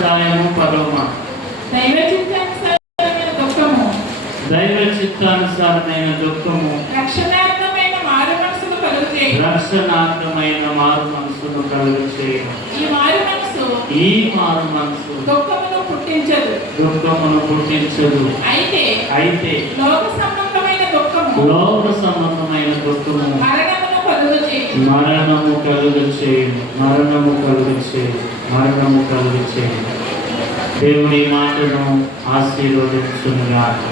సాయము పరమ దైవ చిత్తానుసారమైన దుఃఖము, దైవ చిత్తానుసారమైన దుఃఖము రక్షణార్థమైన మారు మనసును కలుగుచేయి. రక్షణార్థమైన మారు మనసును కలుగచేయు. ఈ మారు మనసు దుఃఖమును పుట్టించదు. అయితే లోక సంబంధమైన దుఃఖము మరణము కలుగచేయు. దేవుని మాటను ఆశీర్వదించునుగాక.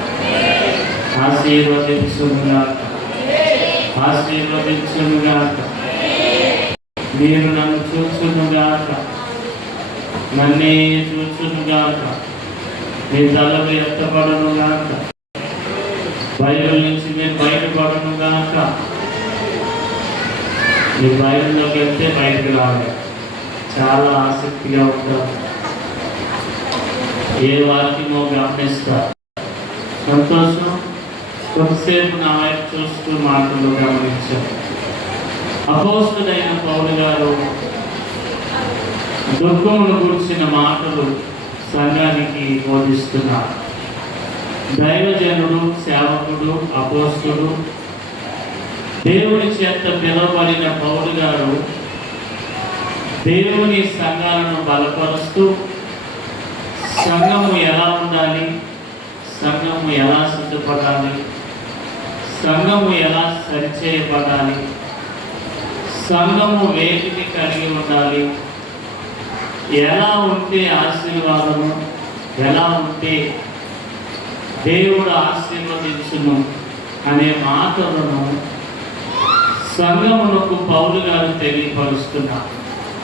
మీరు నన్ను చూచునుగాక, నన్నే చూచునుగాక. మీ తలలు ఎత్తబడునుగాక, బైబిల్ నుంచి మీరు బయటపడునుగాక. మీ బైబిల్లోకి వెళ్తే బయటకు రావాలి. చాలా ఆసక్తిగా ఉంటారు. ఏ వాక్యమో గమనిస్తారు. సంతోషం. కొంతసేపు నా వైపు చూస్తూ మాటలు గమనించారు. అపోస్తలుడైన పౌలు గారు దుఃఖమును గురించిన మాటలు సంఘానికి బోధిస్తున్నారు. దైవజనుడు, సేవకుడు, అపోస్తలుడు, దేవుని చేత పిలువబడిన పౌలు గారు దేవుని సంఘాలను బలపరుస్తూ సంఘము ఎలా ఉండాలి, సంఘము ఎలా సిద్ధపడాలి, సంఘము ఎలా సరిచేయబడాలి, సంఘము వేటిని కలిగి ఉండాలి, ఎలా ఉంటే ఆశీర్వాదము, ఎలా ఉంటే దేవుడు ఆశీర్వదించును అనే మాటలను సంఘమునకు పౌలు గారు తెలియపరుస్తున్నారు.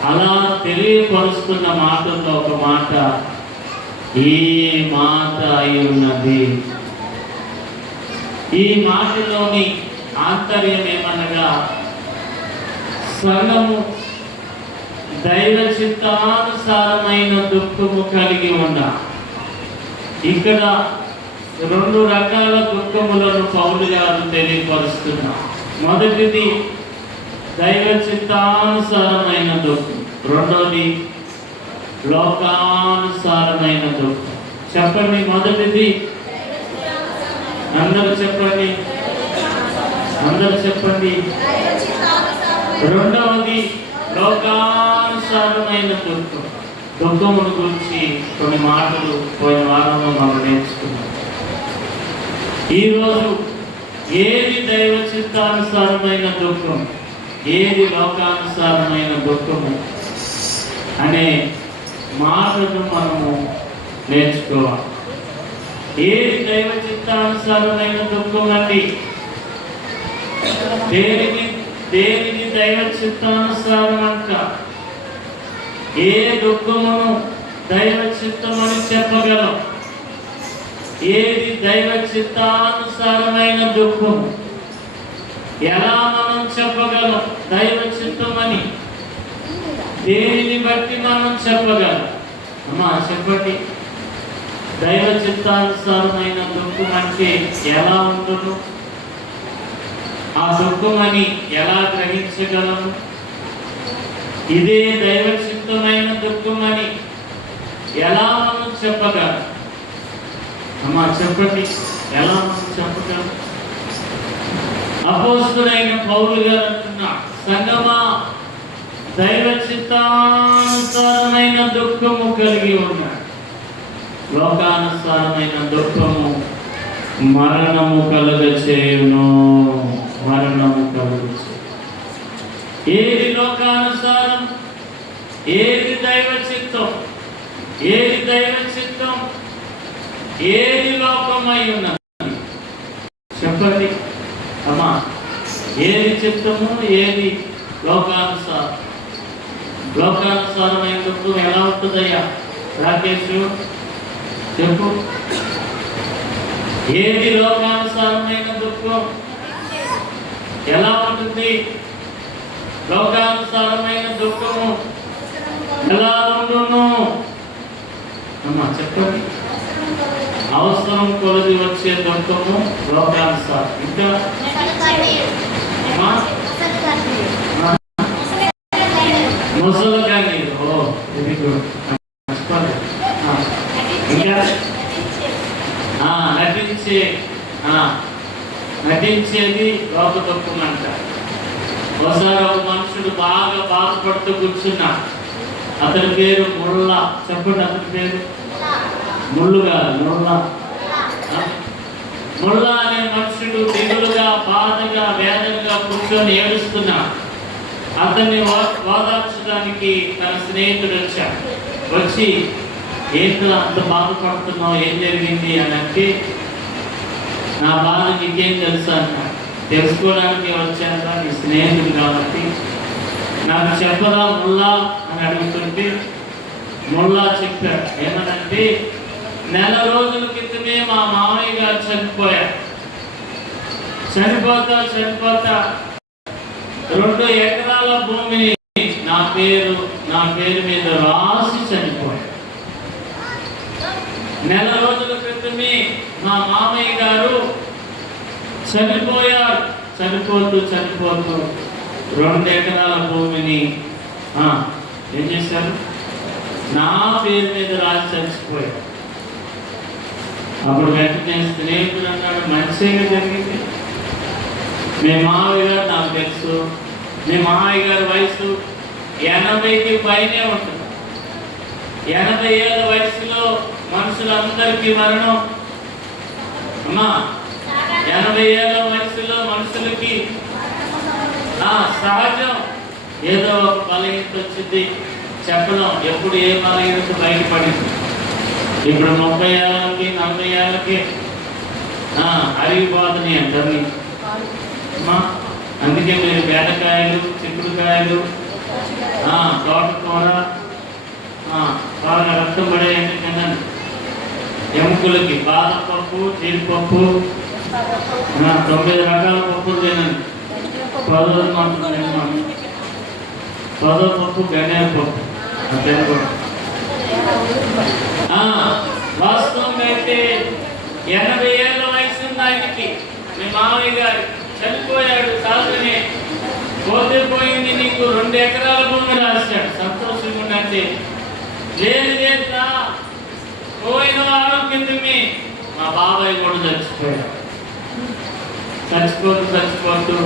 అలా తెలియపరుస్తున్న మాటల్లో ఒక మాట ఈ మాట అయి ఉన్నది. ఈ మాటలోని ఆంతర్యం ఏమనగా సంఘము దైవ చిత్తానుసారమైన దుఃఖము కలిగి ఉండాలి. ఇక్కడ 2 రకాల దుఃఖములను పౌలు గారు తెలియపరుస్తున్నారు. మొదటిది దైవ చిత్తానుసారమైన దుఃఖం, రెండోది లోకానుసారమైన దుఃఖం. చెప్పండి, మొదటిది అందరూ చెప్పండి. రెండవది లోకానుసారమైన దుఃఖం. దుఃఖమును గురించి కొన్ని మాటలు పోయిన వారంలో మనం నేర్చుకున్నాం. ఈరోజు ఏది దైవ చిత్తానుసారమైన దుఃఖం, ఏది లోకానుసారమైన దుఃఖము అనే మాటను మనము నేర్చుకోవాలి. ఏది దైవ చిత్తానుసారమైన దుఃఖం అండి? దేనిని దైవ చిత్తానుసారం అంట? ఏ దుఃఖమును దైవ చిత్తమని చెప్పగలం? ఏది దైవ చిత్తానుసారమైన దుఃఖం? ఎలా మనం చెప్పగలం దైవ చిత్తమని? దేనిని బట్టి మనం చెప్పగలం? అమ్మా చెప్పండి. దైవ చిత్తానుసారమైన దుఃఖం అంటే ఎలా ఉంటుందో, ఆ దుఃఖమని ఎలా గ్రహించగలము? ఇదే దైవ చిత్తమైన దుఃఖమని ఎలా మనం చెప్పగలం? అమ్మా చెప్పండి, ఎలా మనం చెప్పగలం? అపోస్తలుడైన పౌలు గారు అంటున్నారు, సంగమా దైవ చిత్తానుసారమైన దుఃఖము కలిగి ఉన్నాడు. లోకానుసారమైన దుఃఖము మరణము కలుగచేయును. ఏది లోకానుసారం, ఏది దైవ చిత్తం? ఏది లోకమై ఉన్నది? చెప్పండి అమ్మా, ఏది చిత్తము, ఏది లోకానుసారం? లోకానుసారమైన దుఃఖం ఎలా ఉంటుందయ్యా? రాకేష్ చెప్పు. ఏది లోకానుసారమైన దుఃఖం ఎలా ఉంటుంది? లోకానుసారమైన దుఃఖము ఎలా ఉండును? అమ్మా చెప్పండి. అవసరం కొలది వచ్చే దుఃఖము లోకానుసారం. ఇంకా ముసలి కానీ, ఓ వెరీ గుడ్. నటించే నటించేది లోక దుఃఖం అంట. ఒకసారి ఒక మనుషుడు బాగా బాధపడుతూ కూర్చున్నా. అతని పేరు ముళ్ళ. చెప్పండి, అతని పేరు ముళ్ళుగా ముళ్ళ. ముళ్ళ అనే మనుషుడు దిగులుగా, బాధగా, వేదనగా కూర్చొని ఏడుస్తున్నా. అతన్ని ఓదార్చడానికి తన స్నేహితుడు వచ్చి ఏంటో అంత బాధపడుతున్నావు, ఏం జరిగింది అని అంటే, నా బాధ నీకేం తెలుసు అన్న. తెలుసుకోవడానికి వచ్చాక నీ స్నేహితుడు కాబట్టి నాకు చెప్పదా ముల్లా అని అడుగుతుంటే ముల్లా చెప్పాడు. ఏమనంటే, నెల రోజుల క్రితమే మా మామయ్య గారు చనిపోయారు. చనిపోతా 2 ఎకరాల భూమిని నా పేరు మీద రాసి చనిపోయారు. నెల రోజుల క్రితమే మా మామయ్య గారు చనిపోయారు. చనిపోతూ 2 ఎకరాల భూమిని ఏం చేశారు? నా పేరు మీద రాసి చచ్చిపోయారు. అప్పుడు వెంటనే స్నేహితుడు అన్నాడు, మంచిగా జరిగింది. మీ మామయ్య గారు నాకు తెలుసు. మీ మామయ్య గారి వయసు 80కి పైనే ఉంటుంది. 80 ఏళ్ళ వయసులో మనుషులందరికీ మరణం. అమ్మా, 80 ఏళ్ళ వయసులో మనుషులకి సహజం. ఏదో ఒక బలహీనత వచ్చింది, చెప్పడం ఎప్పుడు ఏ బలహీనత బయటపడింది. ఇప్పుడు 30 ఏళ్ళకి 40 ఏళ్ళకి అరిగిపోతున్నాయి అంటారు. అందుకే మీరు బెండకాయలు, చిక్కుడుకాయలు, తోటకూర బాగా రక్తం పడేయండి తినండి. ఎముకలకి బాదం పప్పు, జీడిపప్పు, 9 రకాల పప్పులు తినండి. 10వ పప్పు గన్నేరు పప్పు తినకూడదు. వాస్తవంగా అయితే 80 ఏళ్ళ వయసు ఉంది ఆయనకి. మీ మామయ్య గారు చనిపోయాడు. సహజమే, పోతే పోయింది, నీకు 2 ఎకరాల భూమి రాశాడు. సంతోషంగా ఉండండి. లేదు పోయిన వారం కిందమే మా బాబాయ్ కూడా చచ్చిపోయాడు. చచ్చిపోతూ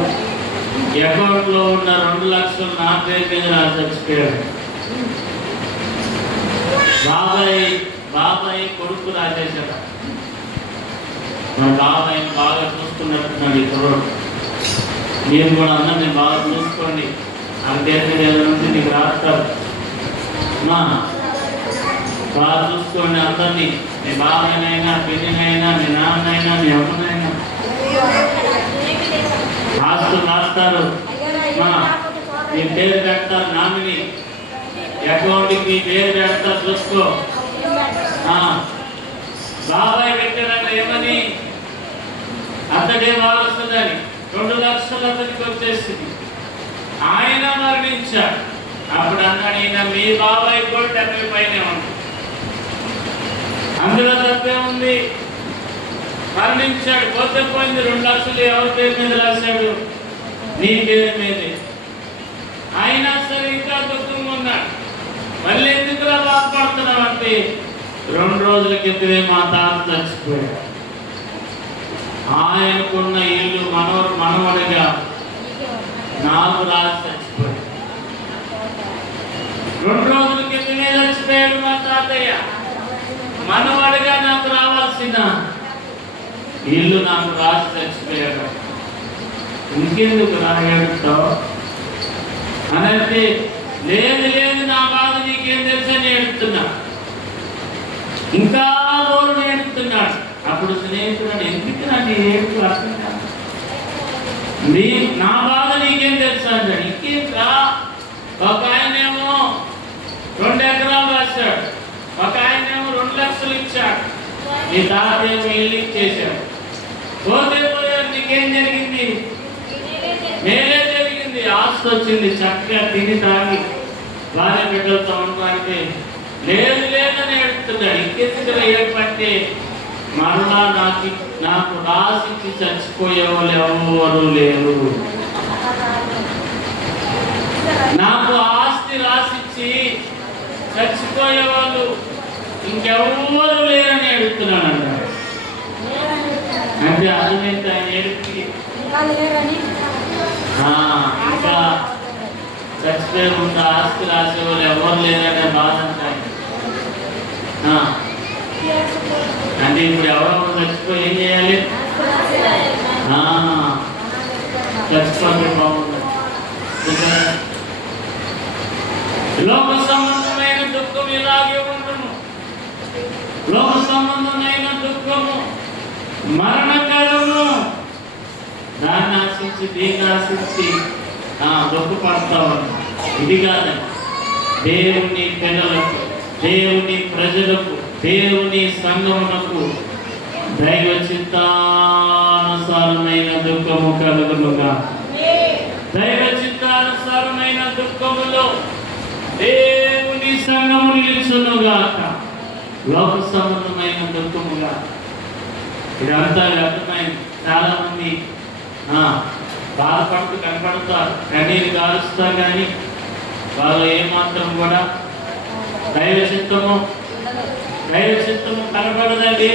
అకౌంట్లో ఉన్న 2 లక్షలు నా పేరు మీద రాసి చచ్చిపోయాడు. బాబాయ్ కొడుకు రాసేశాడు. మా బాబాయ్ని బాగా చూసుకున్నట్టున్నాడు ఈ కుర్రోడు. మీరు కూడా అందరినీ బాగా చూసుకోండి. అంతేకాదు నుంచి నీకు రాస్తారు. బాగా చూసుకోండి అందరినీ. మీ బాబాయ్నైనా, పిన్నినైనా, మీ నాన్నైనా, మీ అమ్మనైనా. ఆస్తులు రాస్తారు, మీ పేరు పెడతారు. నామిని అకౌంట్కి పేరు పెడతారు, చూసుకో. బాబాయ్ పెట్టారంట ఏమని? అతడే వారసుదని 2 లక్షలు అతనికి వచ్చేసింది. ఆయన మరణించాడు. అప్పుడు అన్నాడు, ఈయన మీ బాబాయ్ కూడా 70 పైనే ఉంది, అందులో తప్పే ఉంది. మరణించాడు, పోతే పోయింది. 2 లక్షలు ఎవరి పేరు మీద రాశాడు? నీ పేరు మీదే. అయినా సరే ఇంకా దుఃఖంగా ఉన్నాడు. మళ్ళీ ఎందుకులా బాధపడుతున్నావు అంటే, 2 రోజుల క్రితమే మా తాత చచ్చిపోయాడు. ఆయనకున్న ఇల్లు మనవడిగా నాకు రాసి చచ్చిపోయాడు. 2 రోజుల క్రితమే చచ్చిపోయాడు మా తాతయ్య. మనవడిగా నాకు రావాల్సిన ఇల్లు నాకు రాసి చచ్చిపోయాడు. ఇంకెందుకు రాయడుతావు అని అంటే, లేదు నా బాధ నీకేం తెలుసని ఏడుతున్నా. ఇంకా బోరుని ఏడుతున్నాడు. అప్పుడు స్నేహితుడు, ఎందుకు నాకు ఏడుపు అర్థం కాదు, నా బాధ నీకేం తెలుసా అంటాడు. ఇంకేం రా. ఒక ఆయనేమో 2 ఎకరాలు రాశాడు, ఒక ఆయనేమో 2 లక్షలు ఇచ్చాడు. నీ తాత ఏమో ఇల్లు ఇచ్చేశాడు. పోతే పోయారు. నీకేం జరిగింది? మేలే జరిగింది. ఆస్తి వచ్చింది, చక్కగా తిని తాగి భార్య బిడ్డలతో ఉండడానికి. లేదని ఏడుతున్నాడు. ఇంకెందుకు ఏర్పడితే మరలా నాకు రాసిచ్చి చచ్చిపోయే వాళ్ళు ఎవరు లేరు. నాకు ఆస్తి రాసిచ్చి చచ్చిపోయే వాళ్ళు ఇంకెవరు లేరని ఏడుస్తున్నాను అంటారు. అంటే అర్థమైతే ఆయన ఏడుపుకి ఇంకా చచ్చిపోయి ముందు ఆస్తి రాసేవాళ్ళు ఎవరు లేదనే బాధ అంటారు. అంటే ఇప్పుడు ఎవరెవరు చచ్చిపోయి ఏం చేయాలి? చచ్చిపోతే బాగుంది. లోక సంబంధమైన దుఃఖం ఇలాగే ఉండును. లోక సంబంధమైన దుఃఖము మరణకరము. దాన్ని ఆశించి దీన్ని ఆశించి దుఃఖపడతామని ఇది కాదండి. దేవుని పిల్లలకు, దేవుని ప్రజలకు, దేవుని సంఘమునకు దైవ చిత్తానుసారమైన దుఃఖము కలుగునుగా. దైవ చిత్తానుసారమైన దుఃఖములో దేవుని సంఘము నిలుచునుగాక. లోక సంబంధమైన దుఃఖముగా ఇదంతా వ్యర్థమైంది. చాలా మంది బాధపడుతూ కనపడతారు, కన్నీరు కారుస్తారు, కానీ వాళ్ళు ఏమాత్రం కూడా దైవ చిత్తము కనపడదండి.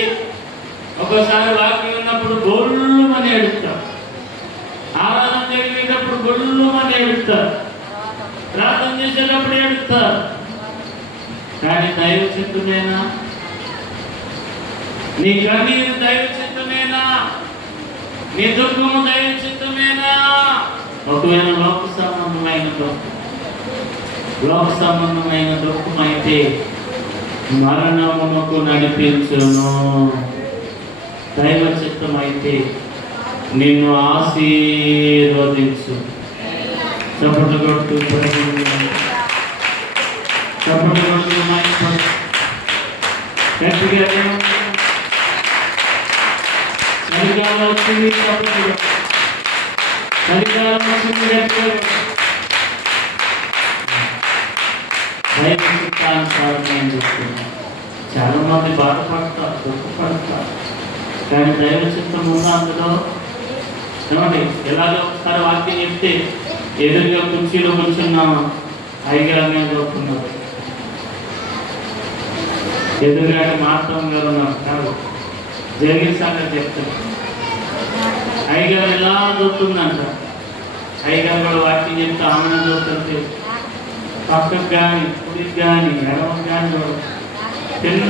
ఒక్కోసారి వాక్యం ఉన్నప్పుడు గొల్లుమని ఏడుస్తారు, ఆరాధన జరిగేటప్పుడు గొల్లుమని ఏడుస్తారు, ప్రార్థన చేసేటప్పుడు ఏడుస్తారు. కానీ దైవ చిత్తమేనా? నీ కన్నీరు దైవ చిత్తమేనా? నీ దుఃఖము దైవ చిత్తమేనా? ఒకవేళ లోక సంబంధమైన దుఃఖం అయితే మరణమునకు నడిపించును. దైవ చిత్తం అయితే నిన్ను ఆశీర్వదించు. చప్పట్లు కొడుతూ గట్టిగా చలికాలం వచ్చింది, చలికాలం వచ్చింది. గట్టిగా దైవ చిత్తానుసారమైన దుఃఖం. చాలా మంది బాధపడతారు, దుఃఖపడతారు, కానీ దైవ చిత్తం ఉందా అందులో? ఏమండి, ఎలాగో ఒకసారి వాక్యం చెప్తే ఎదురుగా కుర్చీలో కూర్చున్నాము, అయ్యగారి మీద చూస్తున్నారు, ఎదురుగా మాత్రం గారు ఉన్నారు కాదు, జరిగిన సంగతి చెప్తారు. అయ్యగారు ఎలా చూస్తుందంట, అయ్యగారు కూడా వాక్యం చెప్తే ఆమెను చూస్తుంటే పక్కకు కానీ కుడికి కానీ ఎడమకు కానీ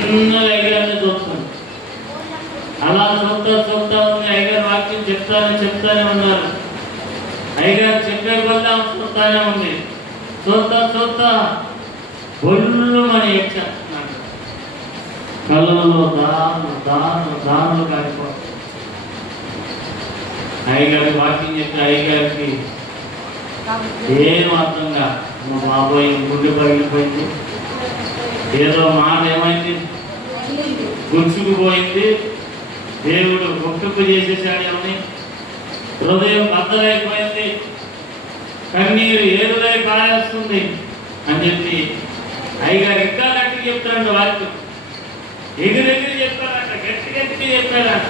చిన్నగా అయ్యగారిని చూస్తుంది. అలా చూస్తా ఉంది. అయ్యగారు వాక్యం చెప్తానే ఉన్నారు. అయ్యగారు చెప్పే వల్ల చూస్తానే ఉంది. చూస్తా ఒళ్ళు మన ఏడ్చేస్తున్నాడు. కళ్ళలో దారులు కారిపోతాయి. అయ్యగారికి వాక్యం చెప్తే అయ్యగారికి ఏం అర్థంగా మా బాబోయ్ గుండె పగిలిపోయింది, ఏదో మాట ఏమైంది గుర్చుకుపోయింది, దేవుడు ఒక్కకు చేసేసాడు, ఏమని హృదయం బద్దలైపోయింది, కన్నీరు ఏరులై పారేస్తుంది అని చెప్పి అయ్యగారు ఇంకా గట్టి చెప్తారంట. వాక్యం ఎగిరెగిరి చెప్పారంట, గట్టి చెప్పారంట.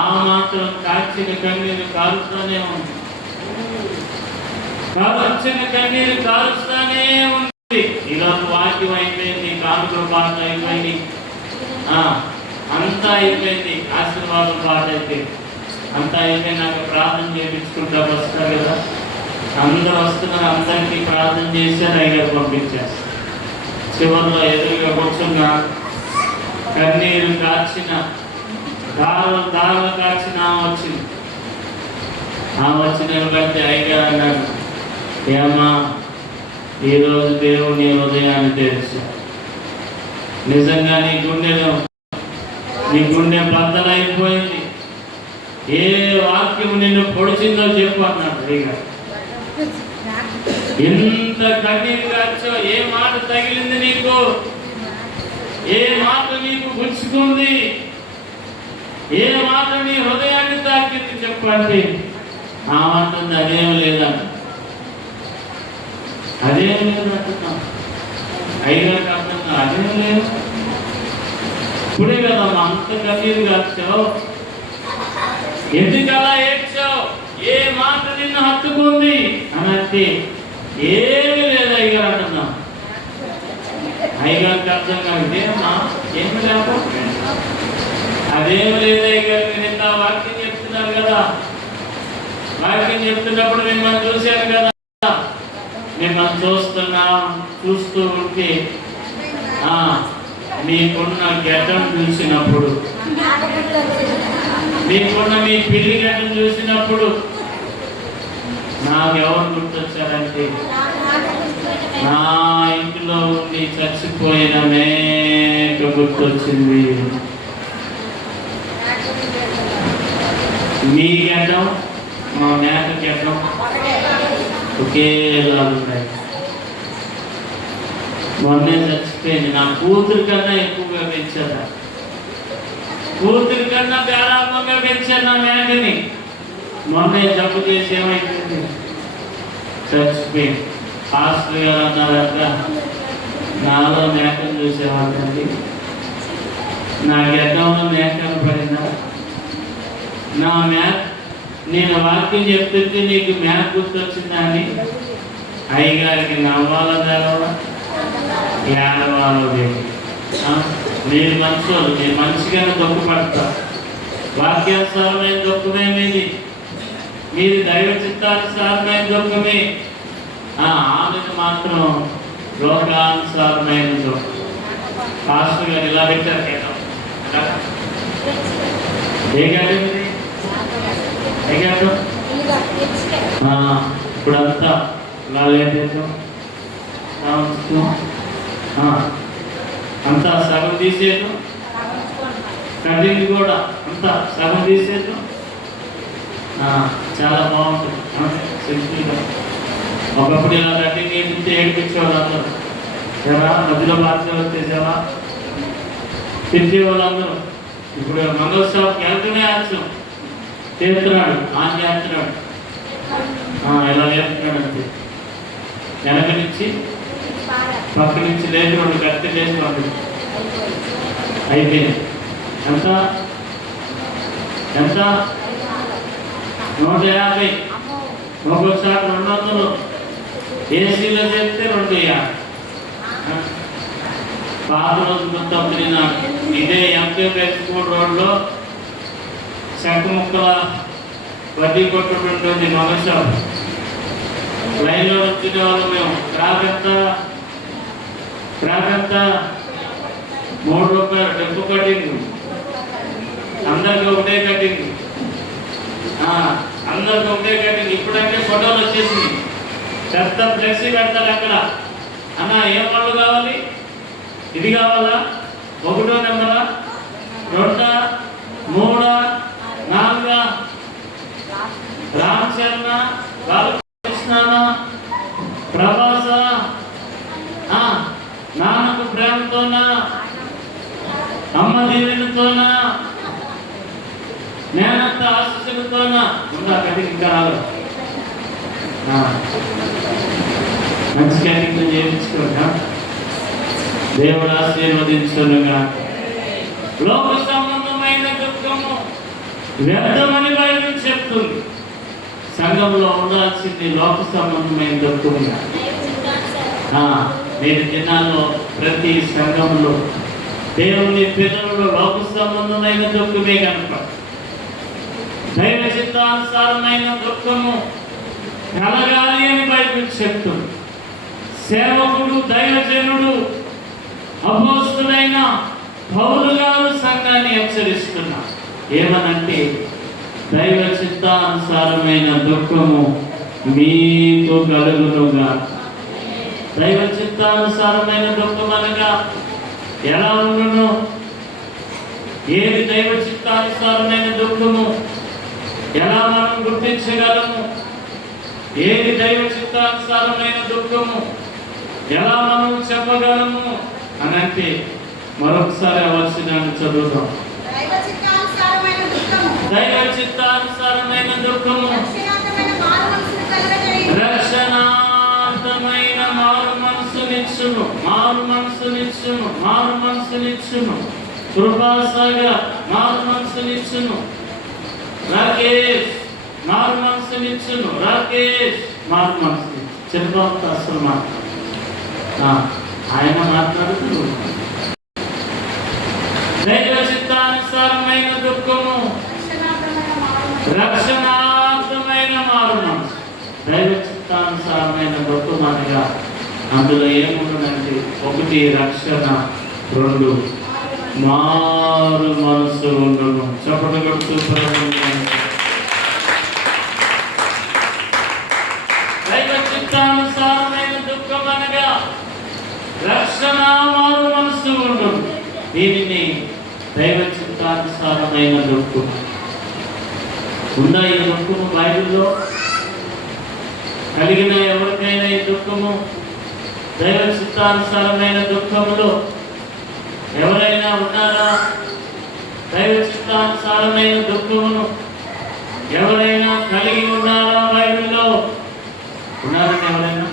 ఆ మాత్రం కాల్చిన కన్నీరు కాలుస్తూనే ఉంది, కాల్చిన కన్నీరు కాలుస్తూనే ఉంది. ఈరోజు వాక్యం అయిపోయింది, కానుకల పాట అయిపోయింది, అంతా అయిపోయింది, ఆశీర్వాదం పాట అయిపోయింది, అంతా అయిపోయింది. నాకు ప్రార్థన చేయించుకుంటా వస్తారు కదా, అందరూ వస్తున్నారు, అందరికీ ప్రార్థన చేశారు, అయ్యారు పంపించేస్తారు. చివరిలో ఎదురుగా కూర్చున్న కన్నీరు కాచిన దారులు కాచిన వచ్చింది. వచ్చిన బట్టి అయ్యగారు అన్నాడు, ఏమా ఈరోజు దేవుని హృదయాన్ని తెలుసు, నిజంగా నీ గుండె బద్దలైపోయింది, ఏ వాక్యం నిన్ను పొడిచిందో చెప్పు అన్నాడు అయ్యగారు. ఎంత కన్నీరు కాచో, ఏ మాట తగిలింది నీకు, ఏ మాట నీకు గుచ్చుకుంది, ఏ మాట నీ హృదయాన్ని తాకింది చెప్పండి. ఆ మాట అదేం లేదంట, అదేం లేదు అంటున్నాం. అయ్యగారికి అర్థం అదేం లేదు, ఇప్పుడే కదమ్మా అంత కన్నీరు కాచావు, ఎందుకలా ఏడ్చావు, ఏ మాట నిన్ను హత్తుకుంది అని అంటే ఏమీ లేదు అయ్యగారు అంటున్నాం. అయ్యగారికి అర్థం కాదు, ఏమన్నా ఏమి లేకపోతే అదేం లేదయ్య గారు, మీరు ఇంత వాక్యం చెప్తున్నారు కదా, వాక్యం చెప్తున్నప్పుడు మిమ్మల్ని చూశాను కదా, మిమ్మల్ని చూస్తూ ఉంటే మీకున్న గడ్డం చూసినప్పుడు, మీకున్న మీ పిల్లి గడ్డం చూసినప్పుడు నాకు ఎవరు గుర్తొచ్చారంటే నా ఇంట్లో ఉండి చచ్చిపోయిన మేక గుర్తొచ్చింది. మీ గడ్డం మా మేక గడ్డం ఒకేలా ఉంటాయి. మొన్నే చచ్చిపోయింది. నా కూతురు కన్నా ఎక్కువగా పెంచారు, కూతురు కన్నా ప్రారంభంగా పెంచారు నా మేకని. మొన్నే జబ్బు చేసి ఏమైపోయింది, చచ్చిపోయింది. హాస్టల్ గారు అన్నారంట, నాలో మేకను చూసేవాళ్ళండి, నా గడ్డంలో మేక కనపడిందా, నా మేక, నేను వాక్యం చెప్తుంటే నీకు మేక గుర్తొచ్చిందా అని అయ్యగారికి నవ్వాలో తెలవాలా, ఏడవాలో లేదు. మీరు మంచోళ్ళు, మీరు మంచిగానే దుఃఖపడతారు. వాక్యానుసారమైన దుఃఖమే మీది, మీది దైవ చిత్తానుసారమైన దుఃఖమే. ఆమెకు మాత్రం లోకానుసారమైన దుఃఖం. పాస్టర్ గారు ఇలా పెట్టారు కదా, ఏ గడ్డం ఇది, ఏ గడ్డం, ఇప్పుడంతా ఇలా లేదేద్దాం, అంతా సగం తీసేద్దాం, కటింగ్ కూడా అంతా సగం తీసేద్దాం. చాలా బాగుంటుంది సింపుల్గా. ఒకప్పుడు ఇలా కటింగ్ చేయించి ఏడిపించేవాళ్ళు అందరూ, ఎలా మధ్యలో బాధ్యత వచ్చేసావా తిరిగేవాళ్ళందరూ. ఇప్పుడు మంగళ షాప్కి వెళ్తూనే ఆచం చేస్తున్నాడు, ఆన్ చేస్తున్నాడు, ఇలా చేస్తున్నాడు అంతే. వెనక నుంచి పక్క నుంచి లేదు, 2 కత్తి లేచి పండు అయిపోయింది. ఎంత ఎంత 150, ఒక్కొక్కసారి 200, ఏసీలో చేస్తే 250. పాత రోజు గుర్తొస్తుంది నాకు. ఇదే ఎంపీ స్కూల్ రోడ్లో చెక్క ముక్కల వడ్డీ కొట్టుడు ఉంటుంది, మంగళ షాప్. లైన్లో వచ్చిన వాళ్ళు మేము, క్రాప్ ఎంత 3 రూపాయలు డబ్బు కటింగ్, అందరికి ఒకటే కటింగ్, అందరికి ఒకటే కటింగ్. ఇప్పుడంటే ఫోటోలు వచ్చేసింది, పెద్ద ఫ్లెక్సీ పెడతారు అక్కడ. అన్న ఏం పళ్ళు కావాలి, ఇది కావాలా, 1వ నెంబరా, 2, 3, 4, రామ్ చరణ్, బాలకృష్ణ, ప్రభాస, నాన్నకు ప్రేమతోనా, అమ్మ దీవెనతోనా, నేనంత ఆశీస్సులతోనా ఉందా కటింగ్. ఇంకా రాదు, మంచి కటింగ్ చేయించుకోగా దేవుడు ఆశీర్వదించుగా. లోక సంబంధమైన దుఃఖము వ్యర్థమని బైబిల్ చెప్తుంది. సంఘంలో ఉండాల్సింది లోక సంబంధమైన దుఃఖము. నేటి దినాల్లో ప్రతి సంఘంలో దేవుని పిల్లలలో లోక సంబంధమైన దుఃఖమే కనుక దైవ చిత్తానుసారమైన దుఃఖము కలగాలి అని బైబిల్ చెప్తుంది. సేవకుడు, దైవజనుడు, అపోస్తులైన పౌలు గారు సంఘాన్ని హెచ్చరిస్తున్నారు. ఏమనంటే దైవ చిత్తానుసారమైన దుఃఖము మీకు కలుగునుగా. దైవ చిత్తానుసారమైన దుఃఖం అనగా ఎలా ఉండును? ఏది దైవ చిత్తానుసారమైన దుఃఖము? ఎలా మనం గుర్తించగలము? ఏది దైవ చిత్తానుసారమైన దుఃఖము? ఎలా మనం చెప్పగలము అని అంటే మరొకసారి అవసరాన్ని చదువుతాం. దైవ చిత్తానుసారమైన దుఃఖము రక్షణార్థమైన మారు మనసునిచ్చును, మారు మనసునిచ్చును, మారు మనసునిచ్చును. కృపాసాగర్ మారు మనసునిచ్చును. రాకేష్ మారు మనసునిచ్చును. రాకేష్ మారు మనసు. చంద్రబాబు అసలు ఆయన మాట్లాడుతూ దైవ చిత్తానుసారమైన దుఃఖము, రక్షణార్థమైన మారు మనసు. దైవ చిత్తానుసారమైన దుఃఖం అనగా అందులో ఏముంటుందంటే, 1 రక్షణ, 2 మారు మనసు ఉండను. చప్పట్లు కొడుతూ దైవ చిత్తానుసారమైన దుఃఖం అనగా రక్షణ, మారు మనసు ఉండను. దీనిని దైవ చిత్తానుసారమైన దుఃఖం. ఉందా ఈ దుఃఖము బైబిల్లో? కలిగిన ఎవరికైనా ఈ దుఃఖము, దైవ చిత్తానుసారమైన దుఃఖములో ఎవరైనా ఉన్నారా? దైవ చిత్తానుసారమైన దుఃఖమును ఎవరైనా కలిగి ఉన్నారా బైబిల్లో? ఉన్నారని ఎవరైనా?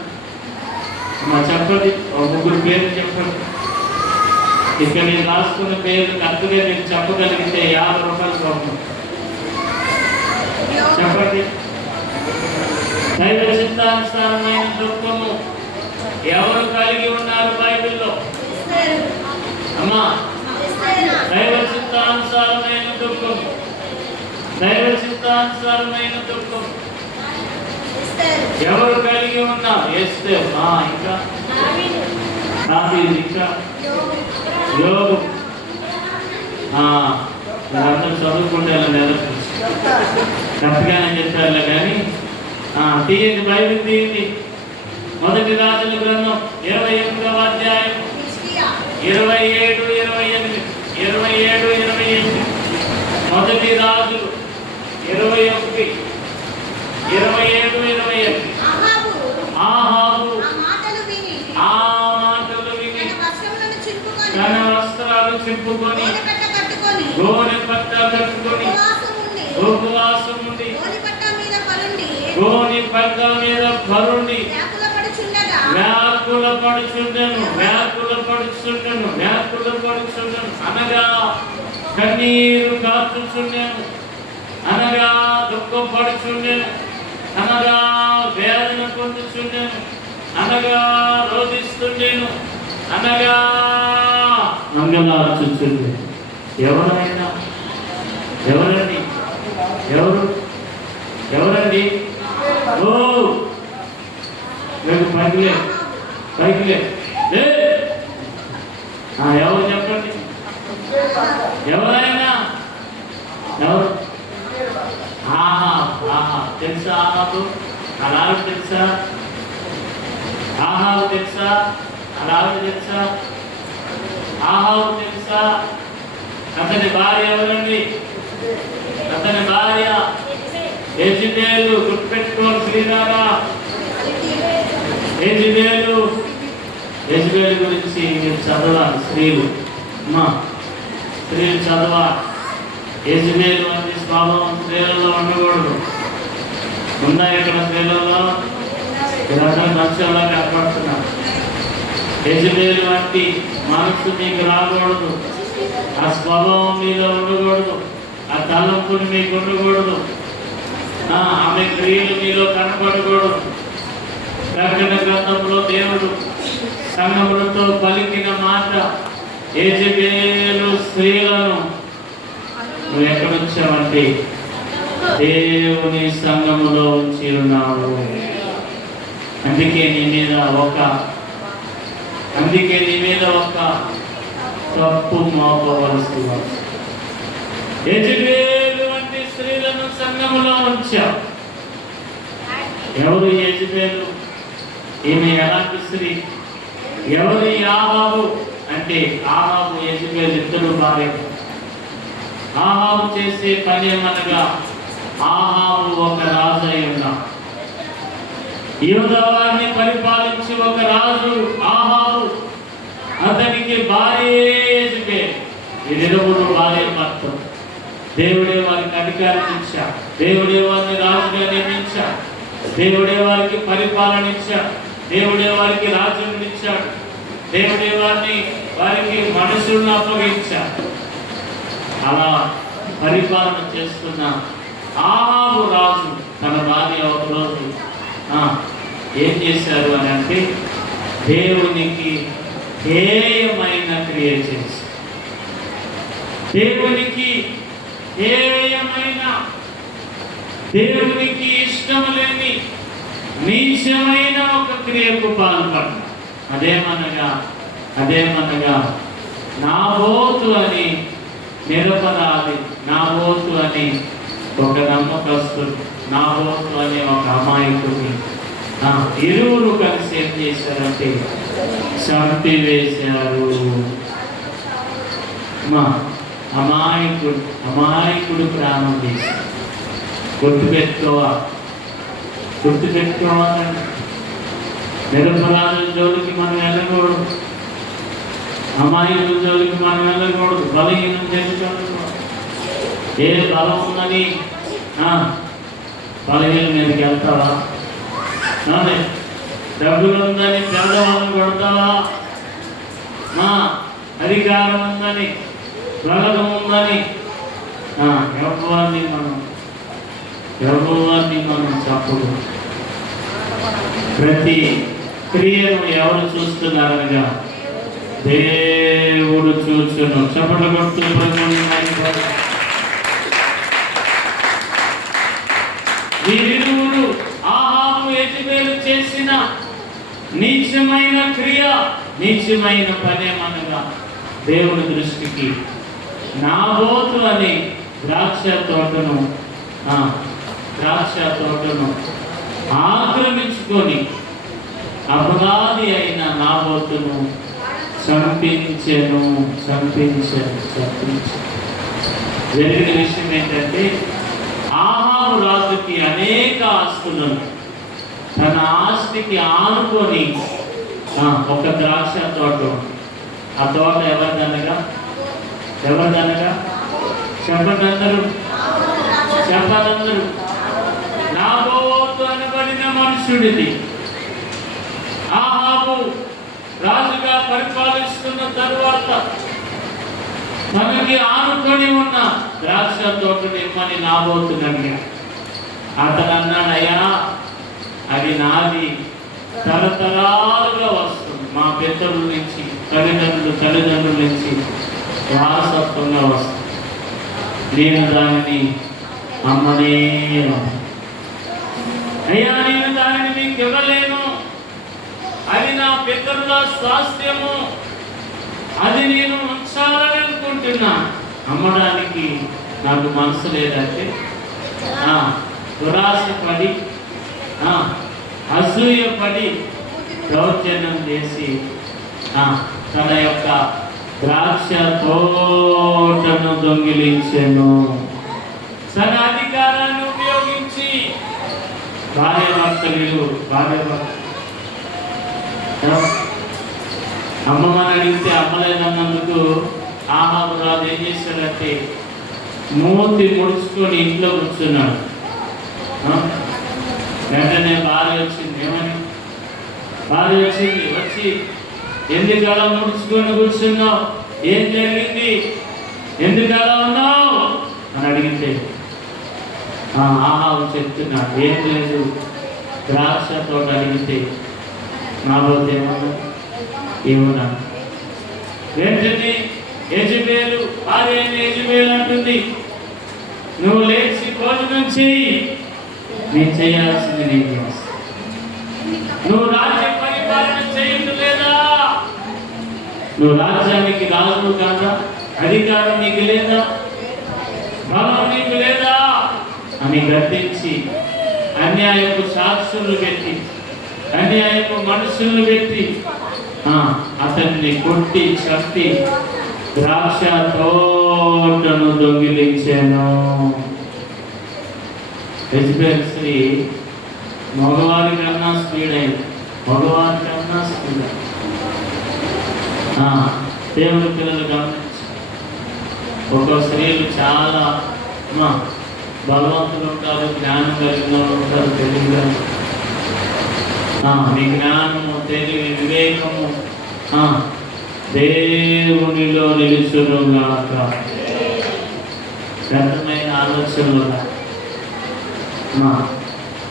మా చెప్పండి, 3 పేర్లు చెప్పండి. ఇక్కడ నేను రాసుకున్న పేర్లు కరెక్ట్గా మీరు చెప్పగలిగితే 50 రూపాయలు కోపం. చెప్పండి. దైవ చిత్తానుసారమైన దుఃఖము ఎవరు కలిగి ఉన్నారు బైబిల్లో? అమ్మా, దైవ చిత్తానుసారమైన దుఃఖం, దైవ చిత్తానుసారమైన దుఃఖం ఎవరు కలిగి ఉన్నారు? ఎస్తేరు, ఇంకా దావీదు, ఇంకా యోబు. అందరూ చదువుకుంటే కరెక్ట్గానే చెప్పారులే కానీ తీయండి, బైబిల్ తీయండి. 1 రాజుల గ్రంథం 28వ అధ్యాయం 27, 28. 27, 28. 1 రాజులు 21, 27, 28. ఆహాబు ఆ మాటలు విని తన వస్త్రాలు చింపుకొని, గోనె పట్ట కట్టుకొని, ఉపవాసం ఉండి, గోని పట్ట మీద పరుండి వ్యాకులపడుచుండెను అనగా కన్నీరు కాచుచుండెను, అనగా దుఃఖపడుచుండెను, అనగా వేదన పొందుచుండెను, అనగా రోధిస్తుండెను, అనగా మంగళార్చుచుండెను. ఎవరైనా ఎవరండి? ఎవరండి? పైకిలే ఎవరు చెప్పండి? ఎవరైనా ఎవరు? తెలుసా? అలాగే తెలుసా? తెలుసా? అలాగే తెలుసా? తెలుసా? అతని భార్య ఎవరండి? అతని భార్య యెజబెలు. గుర్తుపెట్టుకోవాలి శ్రీరారా, యెజబెలు గురించి మీరు చదవాలి. స్త్రీలు చదవాలి. యెజబెలు వంటి స్వభావం స్త్రీలలో ఉండకూడదు. ఉందా ఇక్కడ స్త్రీలలో? నక్షలా కనపడుతున్నారు. యెజబెలు వంటి మనసు మీకు రాకూడదు. ఆ స్వభావం మీలో ఉండకూడదు. ఆ తలంపులు మీకు ఉండకూడదు. ఆమె క్రియలు మీలో కనపడకూడదు. ప్రకటన గ్రంథంలో దేవుడు సంఘములతో పలికిన మాట, యెజబెలు స్త్రీలను నువ్వు ఎక్కడొచ్చావంటే దేవుని సంఘములో ఉంచి ఉన్నావు. అందుకే నీ మీద ఒక తప్పు మోపవలసి వస్తుంది. యెజబెలు వంటి స్త్రీలను సంఘములో ఉంచావు. ఎవరు యెజబెలు? ఈమె ఎలాంటి స్త్రీ? ఎవరు ఆహాబు అంటే? ఆహాబు యెజబెలు ఇద్దరు భార్య. ఆహాబు చేసే పని ఏమనగా, ఆహాబు ఒక రాజు అయి ఉన్నాడు. యూదా వారిని పరిపాలించి ఒక రాజు ఆహాబు. అతనికి భార్య యెజబెలు. వీరిరువురు భార్య భర్తలు. దేవుడే వారికి అధికారం ఇచ్చాడు. దేవుడే వారిని రాజుగా నియమించాడు. దేవుడే వారికి పరిపాలన ఇచ్చాడు. దేవుడే వారికి రాజ్యం ఇచ్చాడు. దేవుడే వారికి మనుషులను అప్పగించాడు. అలా పరిపాలన చేస్తున్న ఆహాబు రాజు తన భార్య ఒకరోజు ఏం చేశారు అని అంటే, దేవునికి హేయమైన క్రియ చేసి దేవునికి ఏమైన దేవునికి ఇష్టం లేని నీచమైన ఒక క్రియకు పాల్పడ్డ. అదేమనగా నాబోతు అని నిరపరాధి, నాబోతు అని ఒక నమ్మకస్తుడు, నాబోతు అనే ఒక అమాయకుడిని ఇరువురు కలిసి ఏం చేశారంటే చంపివేశారు. అమాయకుడు ప్రాణం చేశారు. గుర్తుపెట్టుకోవాలండి. నిరపరాధుల జోలికి మనం వెళ్ళకూడదు, అమాయకుల జోలికి మనం వెళ్ళకూడదు. బలహీనం తెలుసుకోకూడదు. ఏ బలం ఉందని బలహీన మీదకి వెళ్తావా? డబ్బులు ఉందని పేదవాళ్ళని కొడతావా? అధికారం ఉందని, బలం ఉందని ఎవరిని మనం చెప్పదు. ప్రతి క్రియను ఎవరు చూస్తున్నారనగా దేవుడు చూచును. చప్పట్లు కొడుతూ వీరిరువురు ఆహాబు యెజెబెలు చేసిన నీచమైన క్రియ, నీచమైన పనేమనగా దేవుని దృష్టికి నాబోతు అనే ద్రాక్ష తోటను ఆక్రమించుకొని అపరాధి అయిన నాబోతును చంపించెను. జరిగిన విషయం ఏంటంటే ఆహాబు రాజుకి అనేక ఆస్తులను తన ఆస్తికి ఆనుకొని ఒక ద్రాక్ష తోట. ఆ తోట ఎవరిదనగా చెప్పదందరూ నాబోతు అనబడిన మనుషుడిది. ఆహాబు రాజుగా పరిపాలిస్తున్న తరువాత మనకి ఆనుకొని ఉన్న ద్రాక్ష తోటను ఇమ్మని నాబోతుని అడిగాడు. అతను అన్నాడయ్యా, అది నాది, తరతరాలుగా వస్తుంది, మా పితరుల నుంచి తల్లిదండ్రుల నుంచి వారసత్వంగా వస్తుంది. నేను దానిని అమ్మనే అయ్యా, నేను దానిని మీకు ఇవ్వలేను. అది నా పితరుల స్వాస్థ్యము, అది నేను ఉంచాలని అనుకుంటున్నా. అమ్మడానికి నాకు మనసు లేదంటే దురాశపడి అసూయపడి దౌర్జన్యం చేసి తన యొక్క ద్రాక్ష తోటను దొంగిలించెను. తన అధికారాన్ని ఉపయోగించి భార్యాభర్తలు అమ్మమ్మని అడిగితే అమ్మలేదన్నందుకు ఆహాబు రాజు ఏం చేశాడంటే మూతి ముడుచుకొని ఇంట్లో కూర్చున్నాడు. వెంటనే భార్య వచ్చింది. ఏమని? భార్య వచ్చి ఎందుకు అలా ముడుచుకొని కూర్చున్నావు? ఏం జరిగింది? ఎందుకు అలా ఉన్నావు అని అడిగితే ఆహాబు చెప్తున్నాడు, ఏం లేదు, ద్రాక్ష తోట అడిగితే నాబోతే ఏమన్నా. వెంటనే యెజెబెలు భార్య యెజెబెలు అంటుంది, నువ్వు లేచి భోజనం చెయ్యి, నేను చేయాల్సింది నేను చేస్తాను. నువ్వు రాజ్య పరిపాలన చేయడం లేదా? నువ్వు రాజ్యానికి రాజు కాదా? అధికారం నీకు లేదా? బలం నీకు లేదా అని గద్దించి అన్యాయపు సాక్షులు పెట్టి, అన్యాయపు మనుషులను పెట్టి అతన్ని కొట్టి చంపి ద్రాక్ష తోటను దొంగిలించాను. యెజెబెలు స్త్రీ మగవారి కన్నా స్పీడ్ అయింది. దేవుని పిల్లలు గమనించి, ఒక స్త్రీలు చాలా బలవంతులు ఉంటారు, జ్ఞానం కలిగిన ఉంటారు, తెలివిగా మీ జ్ఞానము, తెలివి, వివేకము దేవునిలో నిలుచునుగాక. వ్యర్థమైన ఆలోచనలు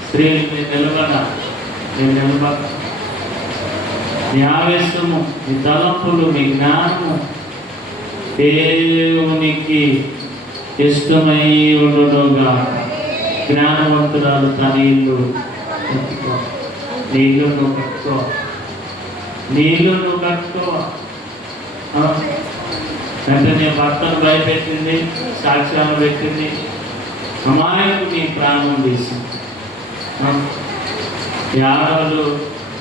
స్త్రీలు మీరు నిలబడ, మీ ఆవేశము, మీ తలంపులు, మీ జ్ఞానము దేవునికి ఇష్టమై ఉండడుగా. జ్ఞానవంతురాలు తన ఇల్లు కట్టుకో, నీళ్ళు నువ్వు కట్టుకో, నీళ్ళు నువ్వు కట్టుకో. వెంటనే భర్తను భయపెట్టింది, సాక్ష్యాలు పెట్టింది, అమాయకు నీ ప్రాణం తీసింది. ఈ ఆడవాళ్ళు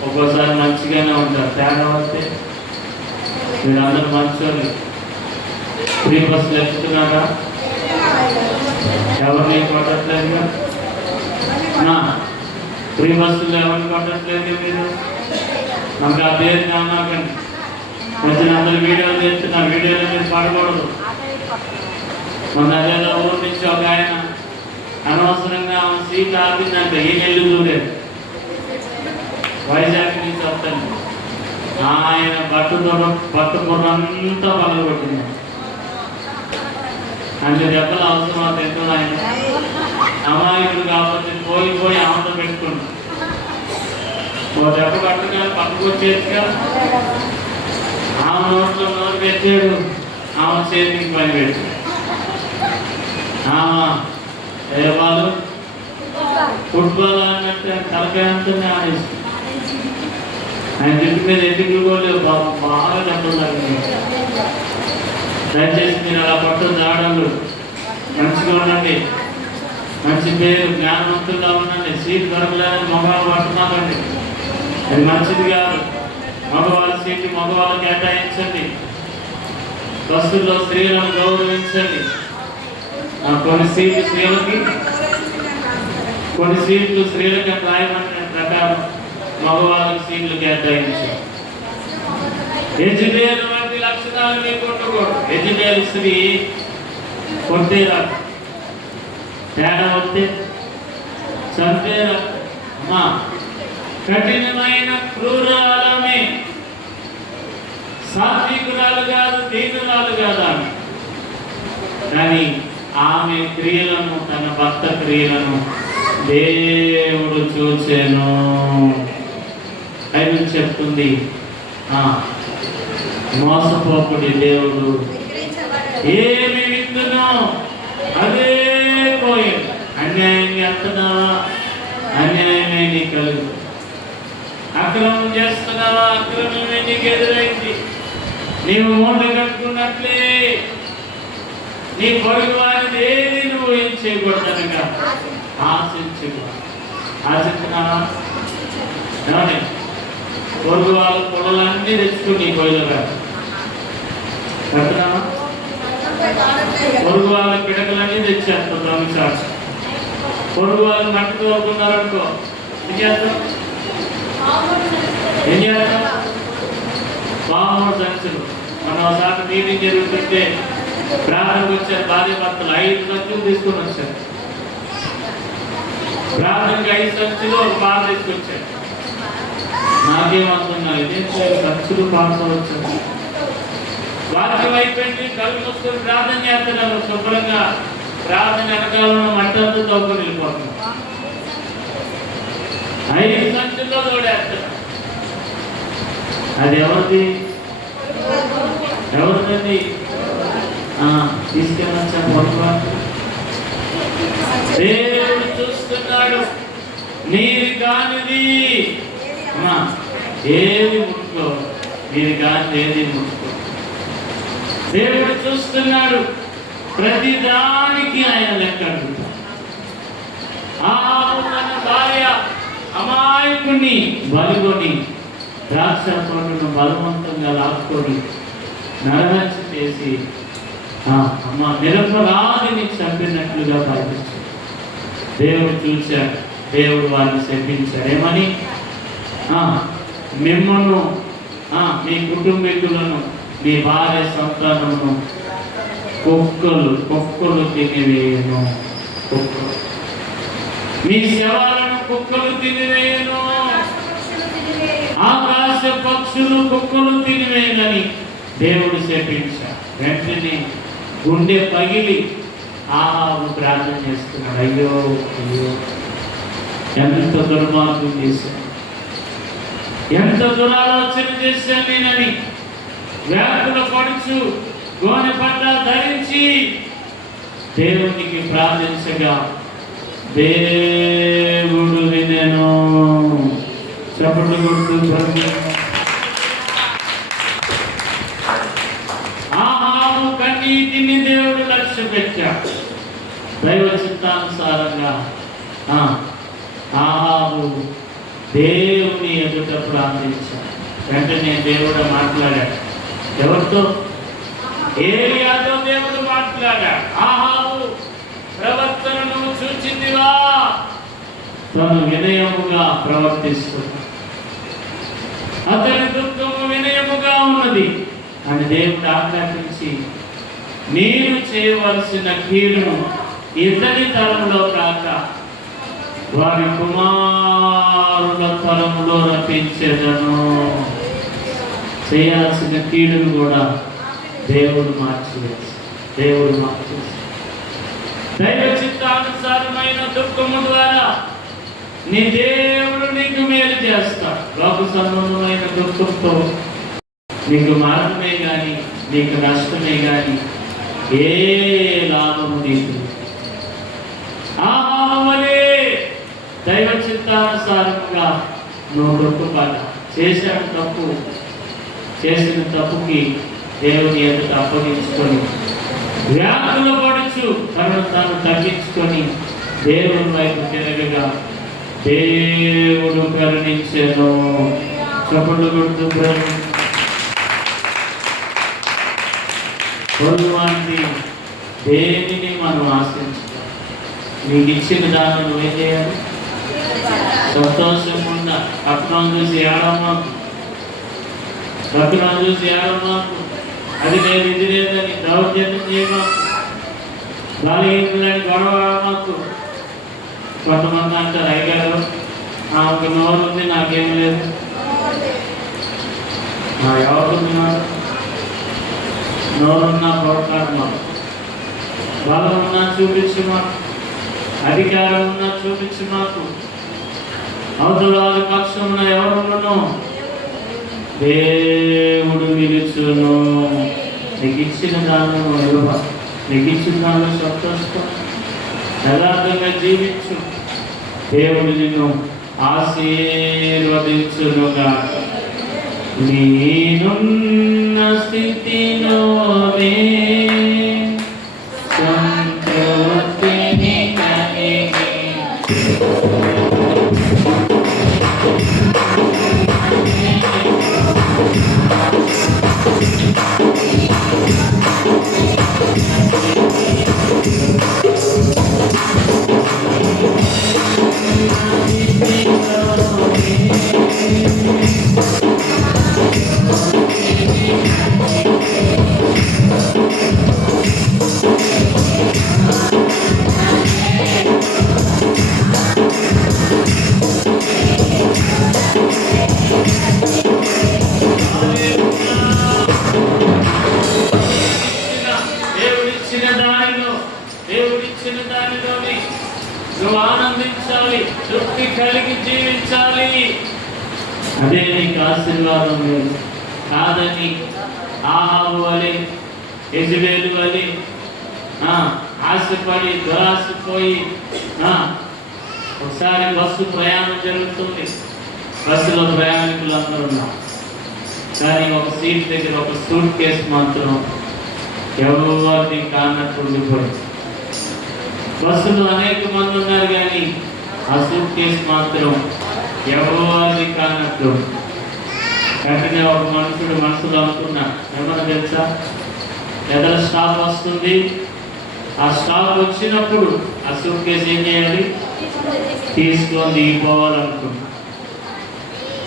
ఒక్కోసారి మంచిగానే ఉంటారు, తేడా వస్తే మీరందరూ మంచోళ్ళు. ఫ్రీ బస్సులు ఎక్కుతున్నారా? ఎవరిని కొట్టట్లేదుగా? ఫ్రీ బస్సులు ఎవరిని కొట్టట్లేదు మీరు? నాకు ఆ పేరు కామాకండి. వచ్చిన అందరు వీడియోలు చేస్తున్నారు, వీడియోలో మీరు పడకూడదు. మన అదేలో ఊరి నుంచి ఒక ఆయన అనవసరంగా సీట్ ఆపిందంటే ఈ నెల్లు దూరేది, వైజాగ్ నుంచి వస్తాను. ఆయన బట్టు బుర్రంతా పగలగొట్టింది. అన్ని దెబ్బలు అవసరం అవుతాయి. ఎంతో ఆయన అమాయకుడు కాబట్టి పోయి ఆమెతో పెట్టుకున్నాడు. ఓ దెబ్బ పట్టుగా పక్కకు వచ్చేట్టుగా ఆమె నోట్లో నోరు పెట్టాడు, ఆమె చేతికి పని పెట్టాడు. ఏ వాళ్ళు ఫుట్బాల్ అన్నట్టు తలకాయ అంతా ఆడేస్తుంది. ఆయన చెట్టు మీద ఎందుకు కూడా బాగా దెబ్బలు. దయచేసి మీరు అలా పట్టు దాడలు మంచిగా ఉండండి, మంచి పేరు జ్ఞానవంతులుగా ఉండండి. సీట్ దొరకలేదని మగవాళ్ళు పట్టున్నారండి, అది మంచిది కాదు. మగవాళ్ళ సీటు మగవాళ్ళు కేటాయించండి. బస్సుల్లో స్త్రీలను గౌరవించండి. కొన్ని సీట్లు స్త్రీలకి, కొన్ని సీట్లు స్త్రీలకి రాయమన్న ప్రకారం మగవాళ్ళకి సీట్లు కేటాయించండి. యజబేలు వంటి లక్షణాలు మీకు ఉండకూడదు. యజబేలు స్త్రీ కొట్టేరాదు, తేడా వస్తే చంపేరాదు. అమ్మా కఠినమైన క్రూరాలమే, సాత్వికురాలు కాదు, దీనురాలు కాదు ఆమె. కానీ ఆమె క్రియలను, తన భర్త క్రియలను దేవుడు చూచెను అని చెప్తుంది. మోసపోకుడి, దేవుడు ఏమి విందునో అదే పోయింది. అన్యాయం చేస్తున్నావా, అన్యాయమే నీ కలుగు. అక్రమం చేస్తున్నావా, అక్రమమే నీకు ఎదురైంది. నీవు మూట కట్టుకున్నట్లే నీ పొరుగు వారిని ఏది నువ్వు ఏం చేయకూడదనగా ఆశించినావా? పొరుగు వాళ్ళ పొలాలన్నీ తెచ్చుకుని నీ పొయ్యిలో కడుతున్నావా? పొరుగు వాళ్ళ కిడకలన్నీ తెచ్చేస్తాం దొంగసారి. పొరుగు వాళ్ళు మట్టి తోలుకున్నారనుకో ఏం చేస్తాం? మామూలు సంచులు. మనం ఒకసారి మీటింగ్ జరుగుతుంటే ప్రార్థనకు వచ్చారు భార్య భర్తలు, 5 సంచులు తీసుకుని వచ్చారు. ప్రార్థనకి 5 సంచులు ఒక పాట తీసుకొచ్చారు. నాకేమనుకున్నా, ఇదే సంచులు పాట వచ్చారు. వాక్యం అయిపోయింది, కళ్ళు మూసుకొని ప్రార్థన చేస్తున్నాను. శుభ్రంగా ప్రార్థన వెనకాలను మంటలతో తోపుకొని వెళ్ళిపోతున్నాం. 5 సంచుల్లో తోడేస్తాను. అది ఎవరిది? ఎవరిదండి? తీసుకెళ్ళొచ్చాను. దేవుడు చూస్తున్నాడు. నీరు కానిది ఏది ముట్టుకో, నీరు కానిది ఏది ముట్టుకో. దేవుడు చూస్తున్నాడు. ప్రతి దానికి ఆయన లెక్క అడుగుతాడు. తన భార్య అమాయకుని బలుకొని ద్రాక్ష తోటను బలవంతంగా లాక్కొని నరహత్య చేసి నిరపరాధిని చంపినట్లుగా భావించాడు. దేవుడు చూశాడు, దేవుడు వారిని శపించాడు. ఏమని? మిమ్మల్ని, మీ కుటుంబీకులను, మీ భార్య సంతానమును కుక్కలు తినివేయను. కుక్కలు మీ శవాలను కుక్కలు తినివేయను. ఆకాశ పక్షులు కుక్కలు తినివేయనని దేవుడు శపించాడు. వెంటనే గుండె పగిలి ఆహాబు ప్రార్థన చేస్తున్నాడు. అయ్యో అయ్యో, ఎంత దుర్మార్గం చేశాను, ఎంత దురాలోచన చేశాను నేనని వ్యాకుల పడుచు గోనె పట్ట ధరించి దేవునికి ప్రార్థించగా దేవుడు వినెను. చప్పట్లు కొడుతూ ఆహాబు కన్నీటిని దేవుడు లక్ష్య పెట్టాడు. దైవ చిత్తానుసారంగా ఆహాబు దేవుని ఎదుట ప్రార్థించాడు. వెంటనే దేవుడు మాట్లాడాడు. ఎవరితో? ఏలియాతో దేవుడు మాట్లాడాడు. ఆహాబు ప్రవర్తనను చూచిందివా? తను వినయముగా ప్రవర్తిస్తున్నాడు. అతని దుఃఖము వినయముగా ఉన్నది అని దేవుడు ఆజ్ఞాపించి, నేను చేయవలసిన కీడును ఇతని తరంలో కాక వారి కుమారుల తరంలో రప్పించేదను. చేయాల్సిన కీడును కూడా దేవుడు మార్చివేసి దైవ చిత్తానుసారమైన దుఃఖము ద్వారా నీ దేవుడు నీకు మేలు చేస్తాడు. లోక సంబంధమైన దుఃఖంతో నీకు మార్గమే కానీ నీకు నష్టమే కానీ ఏ లాభము నీకు. ఆహావలే దైవ చిత్తానుసారంగా నువ్వు దుఃఖపడ చేసిన తప్పుకి దేవుని ఎదుట అప్పగించుకొని వ్యాధులు పడుచు తనను తాను తగ్గించుకొని దేవుని వైపు తిరగగా దేవుడు కరుణించెను. చప్పట్లు కొడుతూ పొరుగువాడిని దేనిని మనం ఆశించుతాం. నీకు ఇచ్చిన దాన్ని నువ్వేం చేయాలి? సంతోషంగా ఉందా? పక్కన చూసి ఏడమ్మాకు, అది లేదు ఇది లేదని దౌర్జన్యం చేయమాకు, బాలిందని గొడవ మాకు. కొంతమంది అంటారు, అయ్యగారు ఆమెకు నోరు ఉంది నాకేం లేదు. ఎవరుంది నోరున్నా పోట్లాడు మాకు, బలం ఉన్నా చూపించి మాకు, అధికారం ఉన్నా చూపించి మాకు. అవతల వారి పక్షమున ఎవరున్నను దేవుడు నిలుచును. నీకు ఇచ్చిన దాన్ని నీకు ఇచ్చిన దాన్ని సంతోషం యథార్థంగా జీవించు. దేవుడు నిన్ను ఆశీర్వదించునుగా. నేనున్న స్థితిలోనే సంతృప్తిని కలిగి దేవుడిచ్చిన దానిలోని నువ్వు ఆనందించాలి, తృప్తి కలిగి జీవించాలి. అదే నీకు ఆశీర్వాదం లేదు. కాదని ఆహాబు వలె యెజెబెలు వలె ఆశపడి దురాశపోయి ఒకసారి బస్సు ప్రయాణం జరుగుతుంది. బస్సులో ప్రయాణికులు అందరూ ఉన్నారు. కానీ ఒక సీట్ దగ్గర ఒక సూట్ కేసు మాత్రం ఎవరిని కానట్టు ఉండిపోయింది. బస్సులో అనేక మంది ఉన్నారు కానీ ఆ సూట్ కేసు మాత్రం ఎవరిని కానట్టు. వెంటనే ఒక మనుషుడు మనసులో అనుకున్నాడు, ఏమన్నా తెలుసా, ఎదల స్టాప్ వస్తుంది, ఆ స్టాప్ వచ్చినప్పుడు ఆ సూట్ కేసు ఏం చేయాలి, తీసుకొని దిగిపోవాలనుకున్నా.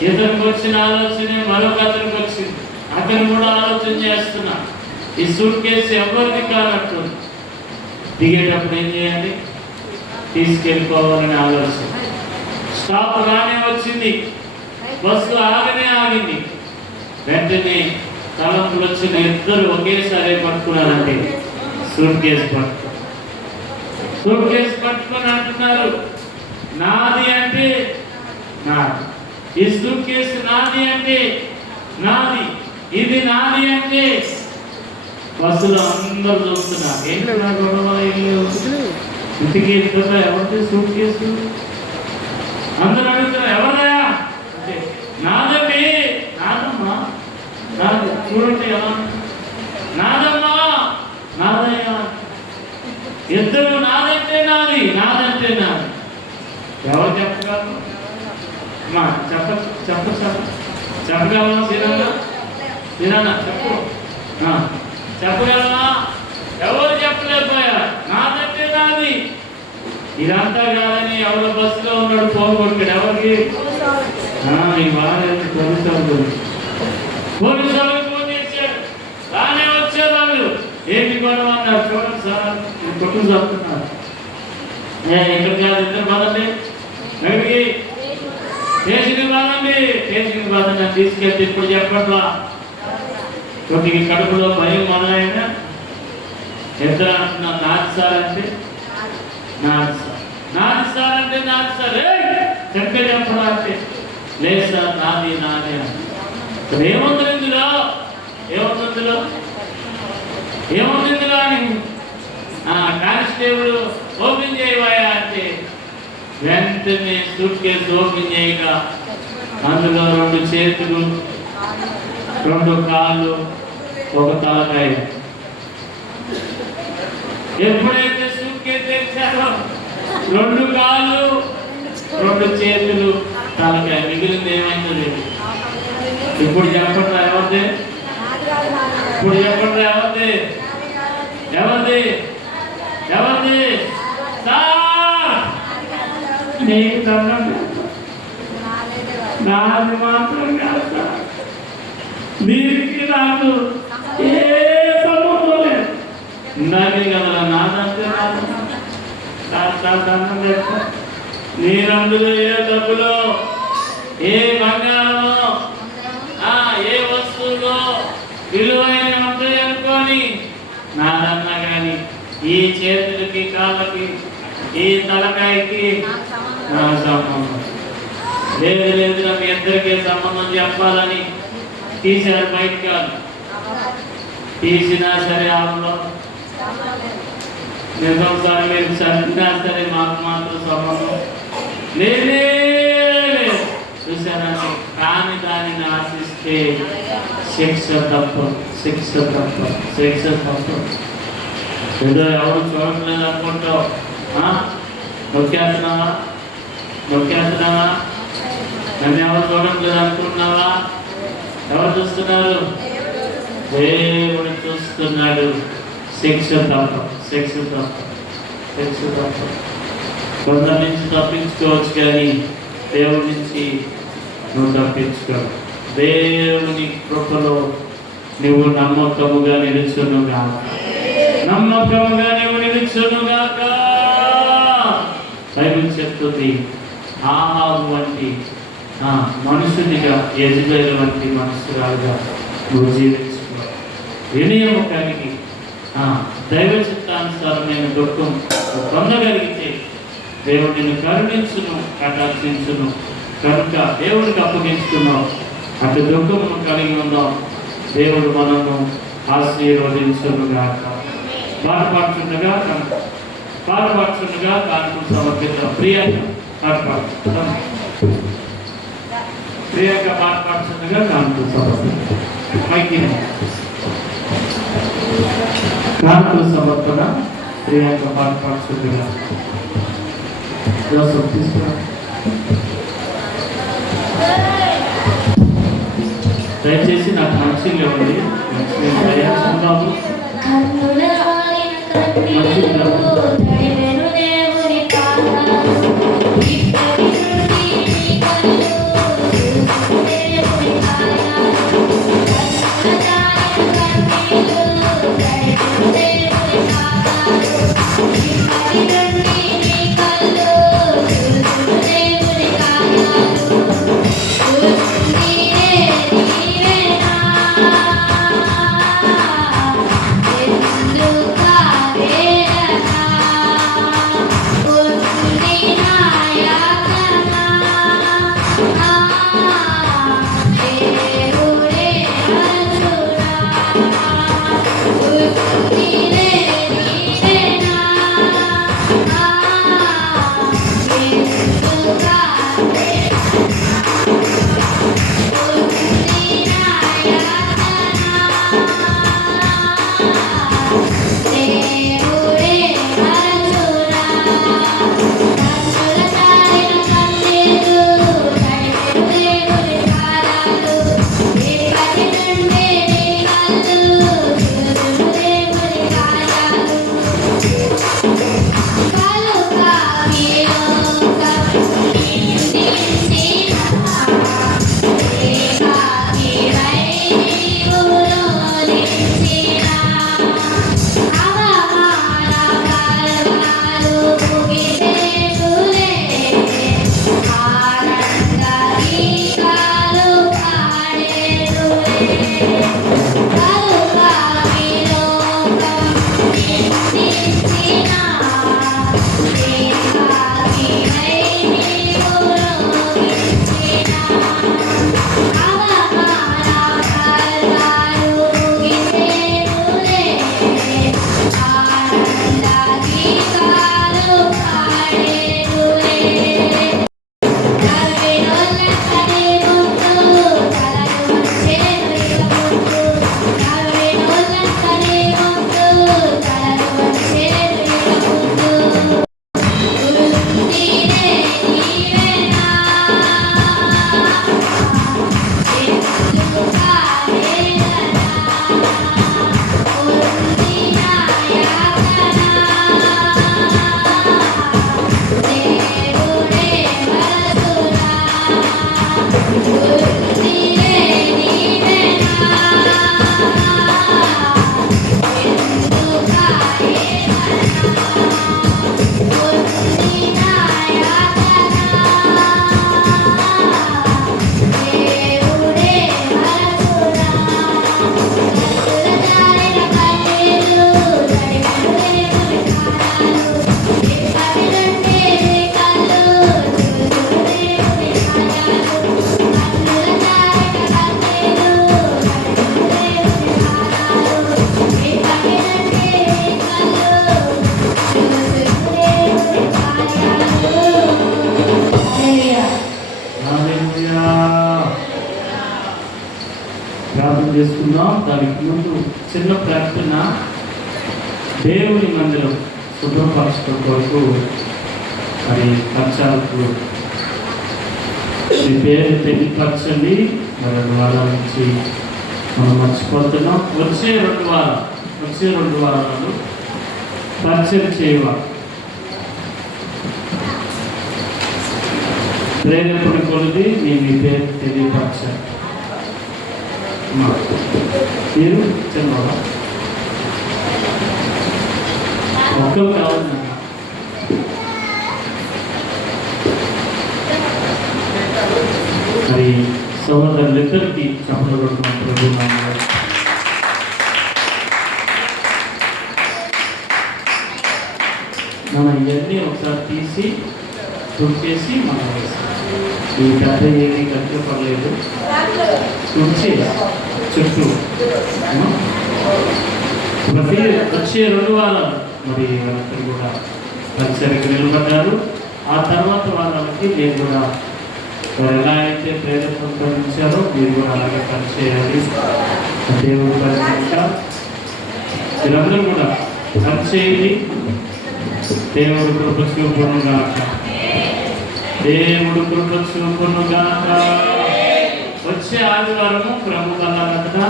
ఇతనికి వచ్చిన ఆలోచనే మరొక అతనికి వచ్చింది. అతను కూడా ఆలోచన చేస్తున్నా, ఈ సూట్ కేసు ఎవరిది కానట్టు. దిగేటప్పుడు ఏం చేయాలి, తీసుకెళ్ళిపోవాలని ఆలోచన. స్టాప్ రానే వచ్చింది, బస్సు ఆగనే ఆగింది. వెంటనే తలంపులు వచ్చిన ఇద్దరు ఒకేసారి పట్టుకున్నారంటే సూట్ కేసు పట్టుకొని అంటున్నారు, నాది అంటే నాది, ఈ సూట్ కేసు నాది అంటే నాది, ఇది నాది అంటే బస్సులో అందరూ చూస్తున్నారు. ఏంటి నా గొడవ ఇంటికి వెళ్తున్నా ఎవరితో సూట్ కేసు అందరూ అడుగుతున్నారు ఎవరయా అంటే నాదండి. నాదమ్మా నాది చూడండి ఎలా నాదమ్మా నాదయ్యా ఇద్దరు నాదంటే నాది నాదంటే నాది. ఎవరు చెప్పగలరు అమ్మా చెప్పగలమా తినన్నా చెప్పు చెప్పగలమా? ఎవరు చెప్పలేకపోయారు. నాదంటే నాది. ఇదంతా కాదని ఎవరు బస్సులో ఉన్నాడు ఫోన్ కొట్టాడు ఎవరికి ఈ వారానికి పోలీసు వాళ్ళకి ఫోన్ చేశాడు. రానే వచ్చారు వాళ్ళు. ఏంటి గొడవ అన్నారు. చూడండి సార్ కొట్టుకు చెప్తున్నారు. ఇక్కడ కాదు ఇద్దరు బాధండి ఎక్కడికి స్టేషన్కి బాధండి. స్టేషన్కి బాధండి తీసుకెళ్తే ఇప్పుడు చెప్పట్లా కొద్దిగా కడుపులో భయం మొదలైన ఇద్దరు అంటున్నారు నాది సార్ అంటే నాది సార్ నాది సార్ అంటే నాది సార్ చెప్పే చెప్పడా అంటే లేదు సార్ నాది నాది అని ఏముంది ఇందులో ఏముంది ఇందులో ఏముంది ఇందులో అని కానిస్టేబుల్ ఓపెన్ చేయవా అంటే వెంటనే సూట్ కేసు ఓపెన్ చేయగా అందులో 2 చేతులు 2 కాళ్ళు ఒక తలకాయ. ఎప్పుడైతే సూట్ కేసు తెచ్చారో 2 కాళ్ళు 2 చేతులు తలకాయ మిగిలింది ఏమైంది ఇప్పుడు చెప్పండి ఎవరిది? ఇప్పుడు చెప్పండి ఎవరిది? ఎవరిది? ఎవరిది? నీకు నాది మాత్రం కాదు సార్. దీనికి నాకు ఏ సంబంధం లేదు. ఇందాకే కదా నాదంటే దండం పెట్టుకో. నేనందులో ఏ డబ్బులో ఏ బంగారమో ఏ వస్తువులో విలువైన ఉంటాయి అనుకోని నాదన్నా కానీ ఈ చేతులకి కాళ్ళకి ఈ తలకాయకి నా సంబంధం లేదు. లేదు మీ ఇద్దరికి సంబంధం చెప్పాలని తీశారు బయట కాదు. తీసినా సరే ఆమెలో నిజం సార్ మీరు చదివినా సరే మాకు మాత్రం సంబంధం లేదే చూసారని. కానీ దానిని ఆశిస్తే శిక్ష తప్ప శిక్ష తప్ప శిక్ష తప్ప. ఏదో ఎవరు చూడట్లేదు అనుకుంటావు. నొక్కేస్తున్నావా నొక్కేస్తున్నావా నన్ను ఎవరు చూడట్లేదు అనుకుంటున్నావా? ఎవరు చూస్తున్నారు? దేవుడు చూస్తున్నాడు. శిక్ష తప్ప శిక్ష తప్ప శిక్ష తప్ప. కొందరి నుంచి తప్పించుకోవచ్చు కానీ దేవుడి నుంచి నువ్వు తప్పించుకోవు. దేవుని కృపలో నువ్వు నమ్మకముగా నిలుచునుగా నమ్మకముగా నువ్వు నిలుచునుగాక. బైబిల్ చెప్తుంది ఆహాబు వంటి మనుషునిగా యెజబెలు వంటి మనుషురాలుగా నువ్వు జీవించుకో. వినయము కలిగి దైవ చిత్తానుసారమైన దుఃఖం పొందగలిగితే దేవుడు నిన్ను కరుణించును కటాక్షించును. కనుక దేవుడికి అప్పగించుకున్నావు. అటు దుఃఖమును కలిగి ఉన్నాం. దేవుడు మనము ఆశీర్వదించునుగాక. పాడుతుండగా కానుకలు సమర్పిద్దాం. ప్రియంగా పాడుతుండగా కానుకలు సమర్పిద్దాం. కానుకల సమర్పణ ప్రియంగా పాడుతుండగా తీసుకురా. దయచేసి నాకు మంచిగా ఇవ్వండి. బాబు ప్రార్థన చేసుకుందాం. దానికి ముందు చిన్న ప్రార్థన. దేవుని మందిరం శుభ్రపరచడం కొరకు మరి పంచాలకు మీ పేరు తెలియపరచండి. 2 వారాల నుంచి మనం మర్చిపోతున్నాం. వచ్చే 2 వారాలు పరిచయం చేయవాలి. ప్రేరేపణ కొలది మీ పేరు తెలియపరచాలి. మీరు చిన్నవాళ్ళ ఒక్కరు కావాలి. మరి సోదరులిద్దరికి చెప్పడం ప్రభు నామములో మనం ఇవన్నీ ఒకసారి తీసి తుడిచేసి మనం ఈ పెద్ద ఏమీ కట్టిన పర్లేదు, తుడిచి చుట్టూ ప్రతి వచ్చే 2 వారాలు మరి వాళ్ళందరూ కూడా పరిసరికి నిలబడ్డారు. ఆ తర్వాత వారాలకి నేను కూడా వారు ఎలా అయితే ప్రేరేపణతో ఉంచారో మీరు కూడా అలాగే పనిచేయాలి. దేవుడు పరిచయం మీరందరూ కూడా పనిచేయాలి. దేవుడు కృప చూపునుగాక. దేవుడు కృప చూపునుగాక. వచ్చే ఆదివారము ప్రభు కన్నా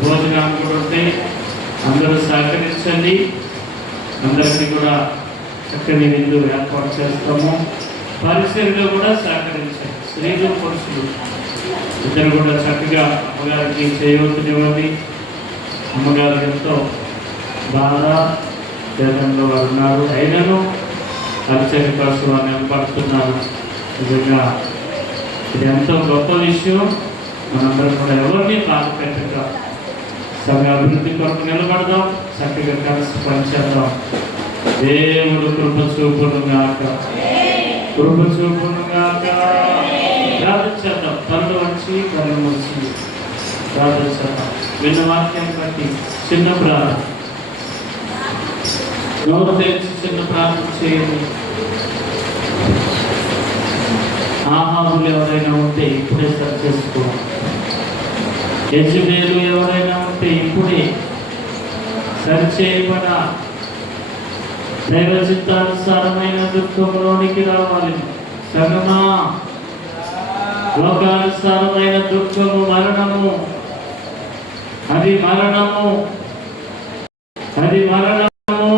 భోజనాలు కూడా ఉంటాయి. అందరూ సహకరించండి. అందరికీ కూడా చక్కని విందు ఏర్పాటు చేస్తాము. పరిచయంలో కూడా సహకరించండి. స్త్రీలు పురుషులు ఇద్దరు కూడా చక్కగా అమ్మగారికి చేయవలసినవ్వండి. అమ్మగారు ఎంతో బాధ దేశంలో వారు ఉన్నారు. అయినను పరిచయ కోసం వారు నిలబడుతున్నారు. నిజంగా ఇది ఎంతో గొప్ప విషయం. మనందరం కూడా ఎవరిని బాధ పెట్టక సంఘ అభివృద్ధి కొరకు నిలబడదాం. చక్కగా కలిసి పనిచేద్దాం. దేవుడు కృప చూపునుగాక. కృప చూపునుగాక. ప్రార్థించేద్దాం. కళ్ళు వచ్చి కళ్ళు వచ్చి ప్రార్థించేద్దాం. విన్న వాక్యాన్ని బట్టి చిన్న ప్రార్థన, నోరు తెరిచి చిన్న ప్రార్థన చేయండి. ఆహారులు ఎవరైనా ఉంటే ఇప్పుడే సరి చేసుకోవాలి. యజమేలు ఎవరైనా ఉంటే ఇప్పుడే సరిచేయబడ దైవ చిత్తానుసారమైన దుఃఖంలోనికి రావాలి. సగమా లోకానుసారమైన దుఃఖము మరణము, అది మరణము, అది మరణము.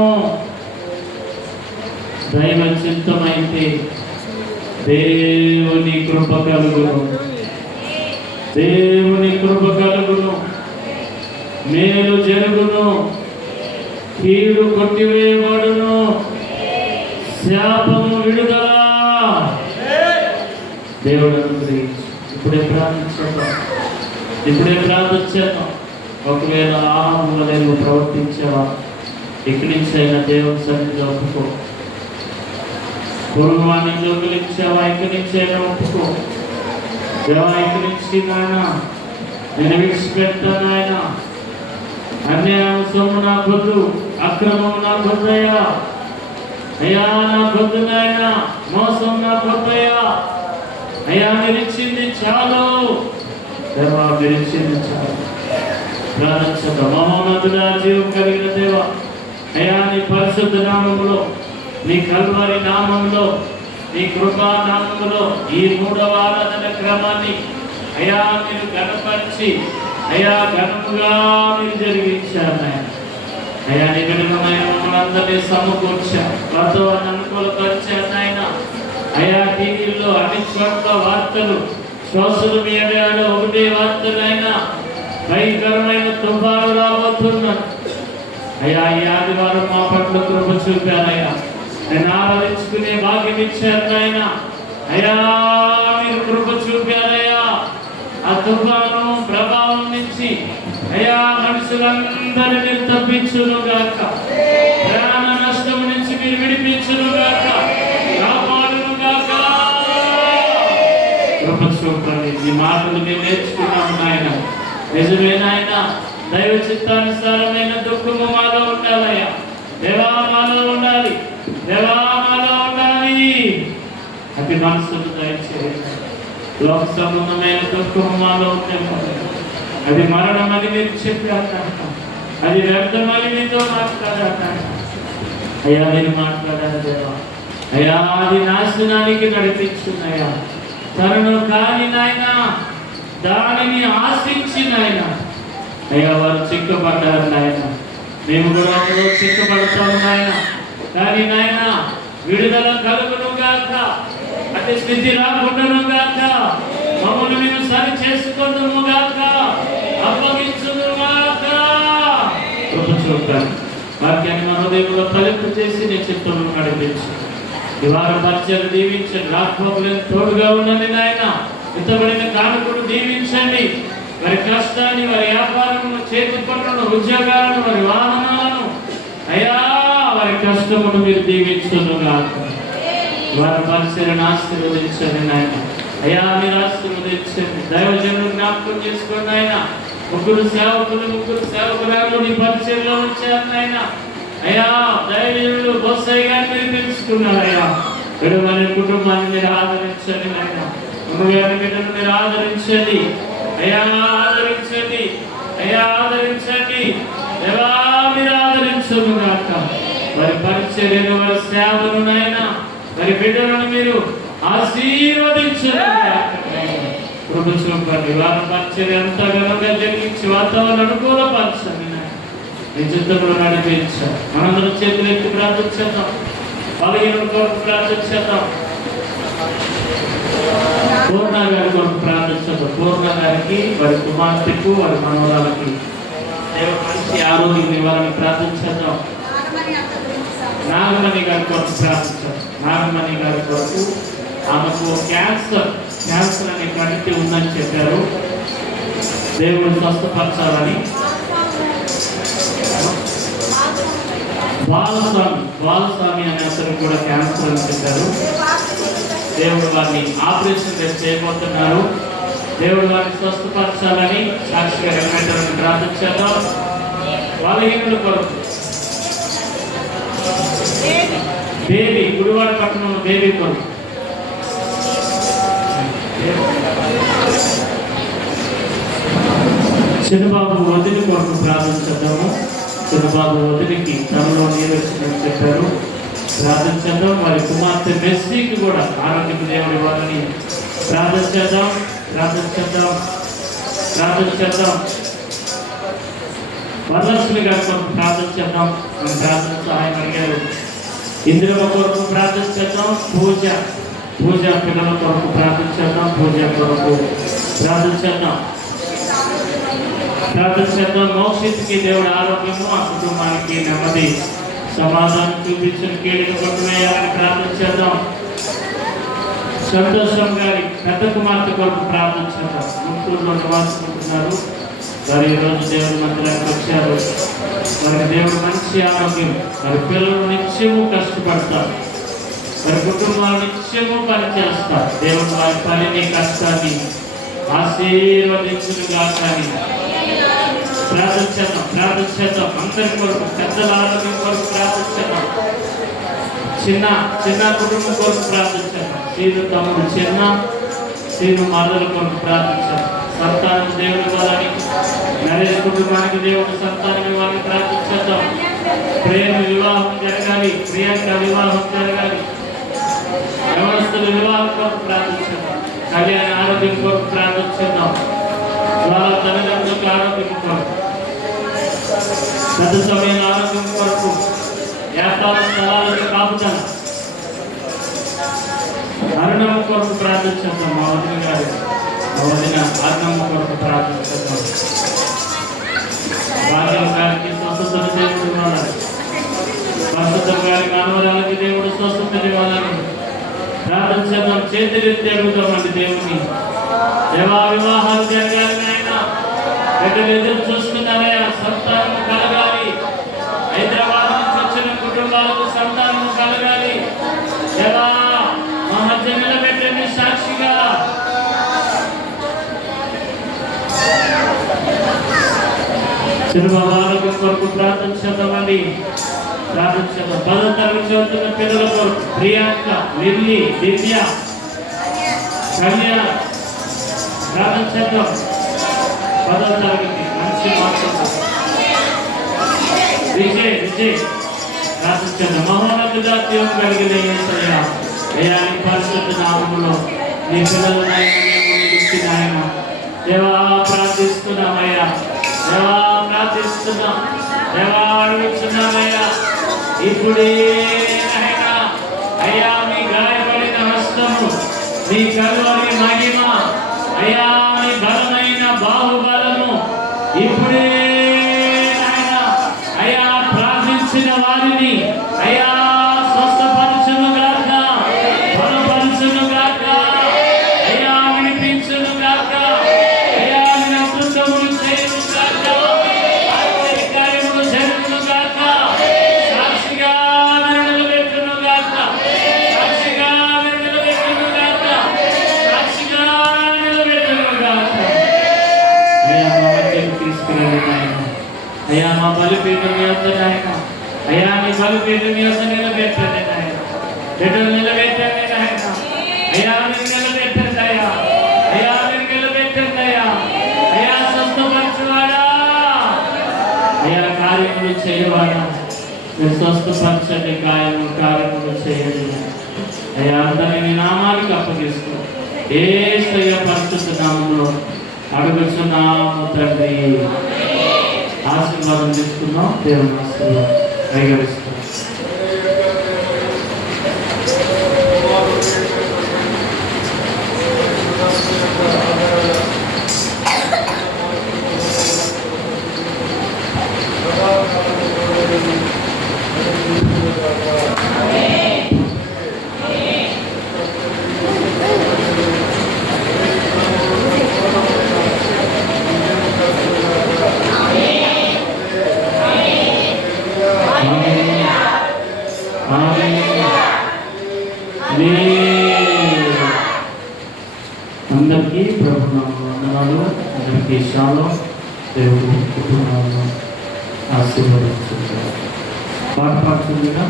దైవ చిత్తమైతే దేవుని కృప కలుగును, దేవుని కృప కలుగును, మేలు జరుగును, కీడు కొట్టివేయబడును, శాపము విడుదల. దేవుడు అనుగ్రహించు. ఇప్పుడే ప్రార్థించేద్దాం. ఒకవేళ ఆహారంలో నేను ప్రవర్తించేవా, ఇక్కడి నుంచి అయినా దేవుని సన్నిధిలో ఒప్పుకో. పూర్వాన్ని జోగులించావా, ఇక్కడి నుంచి అయినా ఒప్పుకో. దేవా ఇక్కడి నుంచి నాయన నేను విడిచిపెడతాను. ఆయన అన్యాయం సొమ్ము నా కొద్దు, అక్రమం నా కొద్దయ్యా. అయ్యా నా కొద్దు నాయన, మోసం నా కొద్దయ్యా. అయ్యా నిలిచింది చాలు. దేవా నిలిచింది చాలు. ప్రార్థించడం మహోన్నతుడా, జీవం కలిగిన దేవా, అయ్యా నీ పరిశుద్ధ నామములో, నీ కల్వరి నామంలో, నీ కృపా నామములో ఈ 3వ ఆరాధన క్రమాన్ని అయ్యా మీరు గణపరిచి అయ్యా ఘనముగా మీరు జరిగించారు నాయన. అయ్యా నీ విధమైన మమ్మల్ని అందరినీ సమకూర్చారు, వాతావరణం అనుకూలపరిచారు నాయన. అయ్యా టీవీల్లో అన్ని చోట్ల వార్తలు, సోషల్ మీడియాలో ఒకటే వార్తలు అయినా భయంకరమైన తుఫాను రాబోతున్నారు. అయ్యా ఈ ఆదివారం మా పట్ల కృప చూపారయ్యా. నేను ఆరాధించుకునే భాగ్యం ఇచ్చారు ఆయన. అయ్యా మీరు కృప చూపారయ్యా. ఆ తుఫాను ప్రభావం నుంచి అయ్యా మనుషులందరినీ తప్పించును గాక, ప్రాణ నష్టం నుంచి మీరు విడిపించును గాక, కాపాడును గాక. కృప చూపండి. ఈ మాటలు మేము నేర్చుకున్నాం నాయన. నిజమే నాయన, దైవ చిత్తానుసారమైన దుఃఖము మాలో ఉండాలయ్యా. దేవా మాలో ఉండాలి, దేవా మాలో ఉండాలి. అతి మనసును దయచేయండి. లోక సంబంధమైన దుఃఖము మాలో ఉంటే అది మరణమని మీరు చెప్పారు, అది వ్యర్థమని మీతో మాట్లాడారు. అయ్యా మీరు మాట్లాడారు దేవా. అయ్యా అది నాశనానికి నడిపించున్నాయా. తనను కాని నాయన దానిని ఆశించి నాయన అయ్యా వారు చిక్కబడ్డారు నాయన. మేము కూడా అందులో చిక్కబడతాము నాయన. కానీ నాయన విడుదల కలుగును గాక, అతి స్థితి రాకుండాను గాక, మమ్మల్ని మేము సరి చేసుకుందుము గాక, అప్పగించును గాక. కృప చూపారు. వాక్యాన్ని మన హృదయంలో తలుపు చేసి నీ చిత్తంలో నడిపించు. ఈ వారం పరిచయాలు దీవించండి. రాకపోకలను తోడుగా ఉన్నది నాయన. ఇంతబడిన కానుకలు దీవించండి. వారి కష్టాన్ని, వారి వ్యాపారమును, చేతి పనులను, ఉద్యోగాలను, వారి వాహనాలను అయ్యా వారి కష్టమును మీరు దీవించును గాక. వారి పరిచయను ఆశీర్వదించండి నాయన. అయ్యా మీరు ఆశీర్వదించండి. దైవజనులు జ్ఞాపకం చేసుకోండి ఆయన. ముగ్గురు సేవకురాలు నీ పరిచయంలో ఉంచారు నాయన. అయ్యా దైవజనులు బొత్సయ్య గారిని మీరు పిలుచుకున్నారు అయ్యా. విడవని కుటుంబాన్ని మీరు ఆదరించండి నాయన. అమ్మగారి బిడ్డను మీరు ఆదరించండి అయ్యా, ఆదరించండి అయ్యా, ఆదరించండి దేవా, మీరు ఆదరించను గాక. వారి పరిచర్యను, వారి సేవను నాయన, వారి బిడ్డలను మీరు ఆశీర్వదించను గాక. కృప చూపండి. వారి పరిచర్య అంతా ఘనంగా జరిగించి వాతావరణం అనుకూలపరచండి. నీ చిత్తంలో నడిపించారు. మనందరం చేతులు ఎత్తి ప్రార్థించేద్దాం. బలహీనుల కొరకు ప్రార్థించేద్దాం. పూర్ణ గారి కొరకు ప్రార్థించేద్దాం. పూర్ణ గారికి, వారి కుమార్తెకు, వారి మనవరాలకి మంచి ఆరోగ్యం ఇవ్వాలని ప్రార్థించేద్దాం. నాగమణి గారి కొరకు ప్రార్థించారు. నాగమణి గారి కొరకు ఆమెకు క్యాన్సర్ అనే కణితి ఉందని చెప్పారు. దేవుడు స్వస్థపరచాలని. బాలస్వామి అనే అతను కూడా క్యాన్సర్ అని చెప్పారు. దేవుడు వారిని ఆపరేషన్ చేయబోతున్నారు. దేవుడు వారిని స్వస్థపరచాలని సాక్షిగా వెంకటరమణ ప్రార్థించారు. బలహీనుల కొరకు బేబీ, గుడివాడ పట్టణంలో బేబీ కొరకు చిన్నబాబు వదిలి కొరకు ప్రార్థించడము. చిన్నబాబు వదిలికి తనలో నీరు వచ్చినట్టు చెప్పారు. ప్రార్థించడం. వారి కుమార్తె మెస్సీకి కూడా ఆరోగ్యం దేవుడి వారిని ప్రార్థించేద్దాం. వరలక్ష్మి గారి కొరకు ప్రార్థించేద్దాం. మన ప్రార్థన సహాయం అడిగారు. ఇంద్రవ కొరకు ప్రార్థించేద్దాం. పూజ పిల్లల కొరకు ప్రార్థించేద్దాం. పూజ కొరకు ప్రార్థించేద్దాం. మోక్షిత్కి దేవుడి ఆరోగ్యము, ఆ కుటుంబానికి నెమ్మది సమాధానం చూపించిన కీడును కొట్టువేయాలని ప్రార్థించేద్దాం. సంతోషం గారి పెద్ద కుమార్తె కొరకు ప్రార్థించేద్దాం. గుంటూరులో నివాసం ఉంటున్నారు. మరి ఈరోజు దేవుడి మందిరానికి వచ్చారు. వారికి దేవుడు మంచి ఆరోగ్యం, మరి పిల్లలు నిత్యము కష్టపడతారు, వారి కుటుంబాలు నిత్యము పనిచేస్తారు. దేవుడు వారి పనిని కష్టాన్ని ఆశీర్వదించునుగా. కానీ ప్రార్థించేద్దాం అందరి కొరకు, పెద్దల ఆరోగ్యం కొరకు ప్రార్థించేద్దాం, చిన్న కుటుంబం కొరకు ప్రార్థించేద్దాం, సీను తమ్ముడు సీను మరదల కొరకు ప్రార్థించారు. సంతానం దేవుడి ఇవ్వాలని, నరేష్ కుటుంబానికి దేవుడు సంతానం ఇవ్వాలని ప్రార్థించేద్దాం. ప్రేమ వివాహం జరగాలి, ప్రియాంక వివాహం జరగాలి, యవనస్తుల వివాహం కొరకు ప్రార్థించేద్దాం, కళ్యాణ ఆరోగ్యం కొరకు ప్రార్థించేద్దాం, వాళ్ళ తల్లిదండ్రులకు ఆరోగ్యం కొరకు, పెద్ద సమయం ఆరోగ్యం కొరకు, వ్యాపార స్థలాలకు కాపుదల, అరుణమ్మ కొరకు ప్రార్థించేద్దాం. మా వదిన గారు, మా వదిన అరుణమ్మ కొరకు ప్రార్థించేద్దాం. భాగ్యం గారికి స్వస్థతను దేవుడు ఇవ్వాలని, పరిశుద్ధం గారికి అనువరాలకి దేవుడు స్వస్థతను ఇవ్వాలని ప్రార్థించేద్దాం. చేతులెత్తి అడుగుతామండి దేవుని. దేవా వివాహాలు జరగాలి నాయన, బిడ్డలు ఎదురు చూస్తున్నారయ్యా, సంతానం కలగాలి. హైదరాబాద్ నుంచి వచ్చిన కుటుంబాలకు సంతానం కలగాలి. దేవా మా మధ్య నిలబెట్టండి సాక్షిగా. చిరుబాబు ఆరోగ్యం కొరకు ప్రార్థించేద్దామండి, ప్రార్థించేద్దాం. 10వ తరగతి చదువుతున్న పిల్లల కొరకు ప్రియాంక, లిల్లీ, దివ్య, కళ్యాణ్ ప్రార్థించేద్దాం. 10వ తరగతి మంచి మార్కులు. విజయ్ ప్రార్థించేద్దాం. మహోన్నతుడా జీవం కలిగిన యేసయ్యా, అయ్యా నీ పరిశుద్ధ నామములో నీ పిల్లల నాయన దేవా ప్రార్థిస్తున్నామయ్యా, దేవా ప్రార్థిస్తున్నాం, దేవా అడుగుతున్నామయ్యా. ఇప్పుడే నాయనా అయ్యా మీ గాయపడిన హస్తము, మీ కల్వరి మహిమ, అయ్యా మీ బలమైన బాహుబలము ఇప్పుడే నాయనా అయ్యా ప్రార్థించిన వారిని అయ్యా స్వస్థపరచును గాక, బలపరచును గాక, అయ్యా వినిపించును గాక, అయ్యా మీ అద్భుతములు చేయును గాక, కార్యములు జరుగును గాక, సాక్షిగా నిలబెట్టును గాక, సాక్షిగా నిలబెట్టును గాక, సాక్షిగా నిలబెట్టును గాక. అయ్యా మా మధ్యకు తీసుకురండి నాయన, అయ్యా మా బలిపీఠం యొక్క నాయన, అయ్యా మీ బలిపీఠం యొక్క నిలబెట్టండి నాయన, బిడ్డలు నిలబెట్టండి నాయన, అయ్యా మీరు నిలబెట్టండి అయ్యా, అయ్యా మీరు నిలబెట్టండి అయ్యా, అయ్యా స్వస్థపరచువాడా, అయ్యా కార్యములు చేయవాడా, మీరు స్వస్థపరచండి, కార్యములు చేయండి అయ్యా. అందరినీ మీ నామానికి అప్పగిస్తూ యేసయ్య పరిశుద్ధ నామములో అడుగుచున్నాము తండ్రి. ఆశీర్వాదం తీసుకున్నాం, దేవుని ఆశీర్వాదం కైగరిస్తున్నాం. అందరికీ ప్రభునామములో వందనాలు, అందరికీ శాలోం. దేవుడు కుటుంబాలను ఆశీర్వదించుకుంటారు. పాట పాడుతుందిగా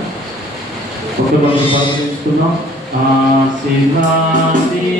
ఒక రోజు పాట నేర్చుకున్నాం. ఆశీర్వాది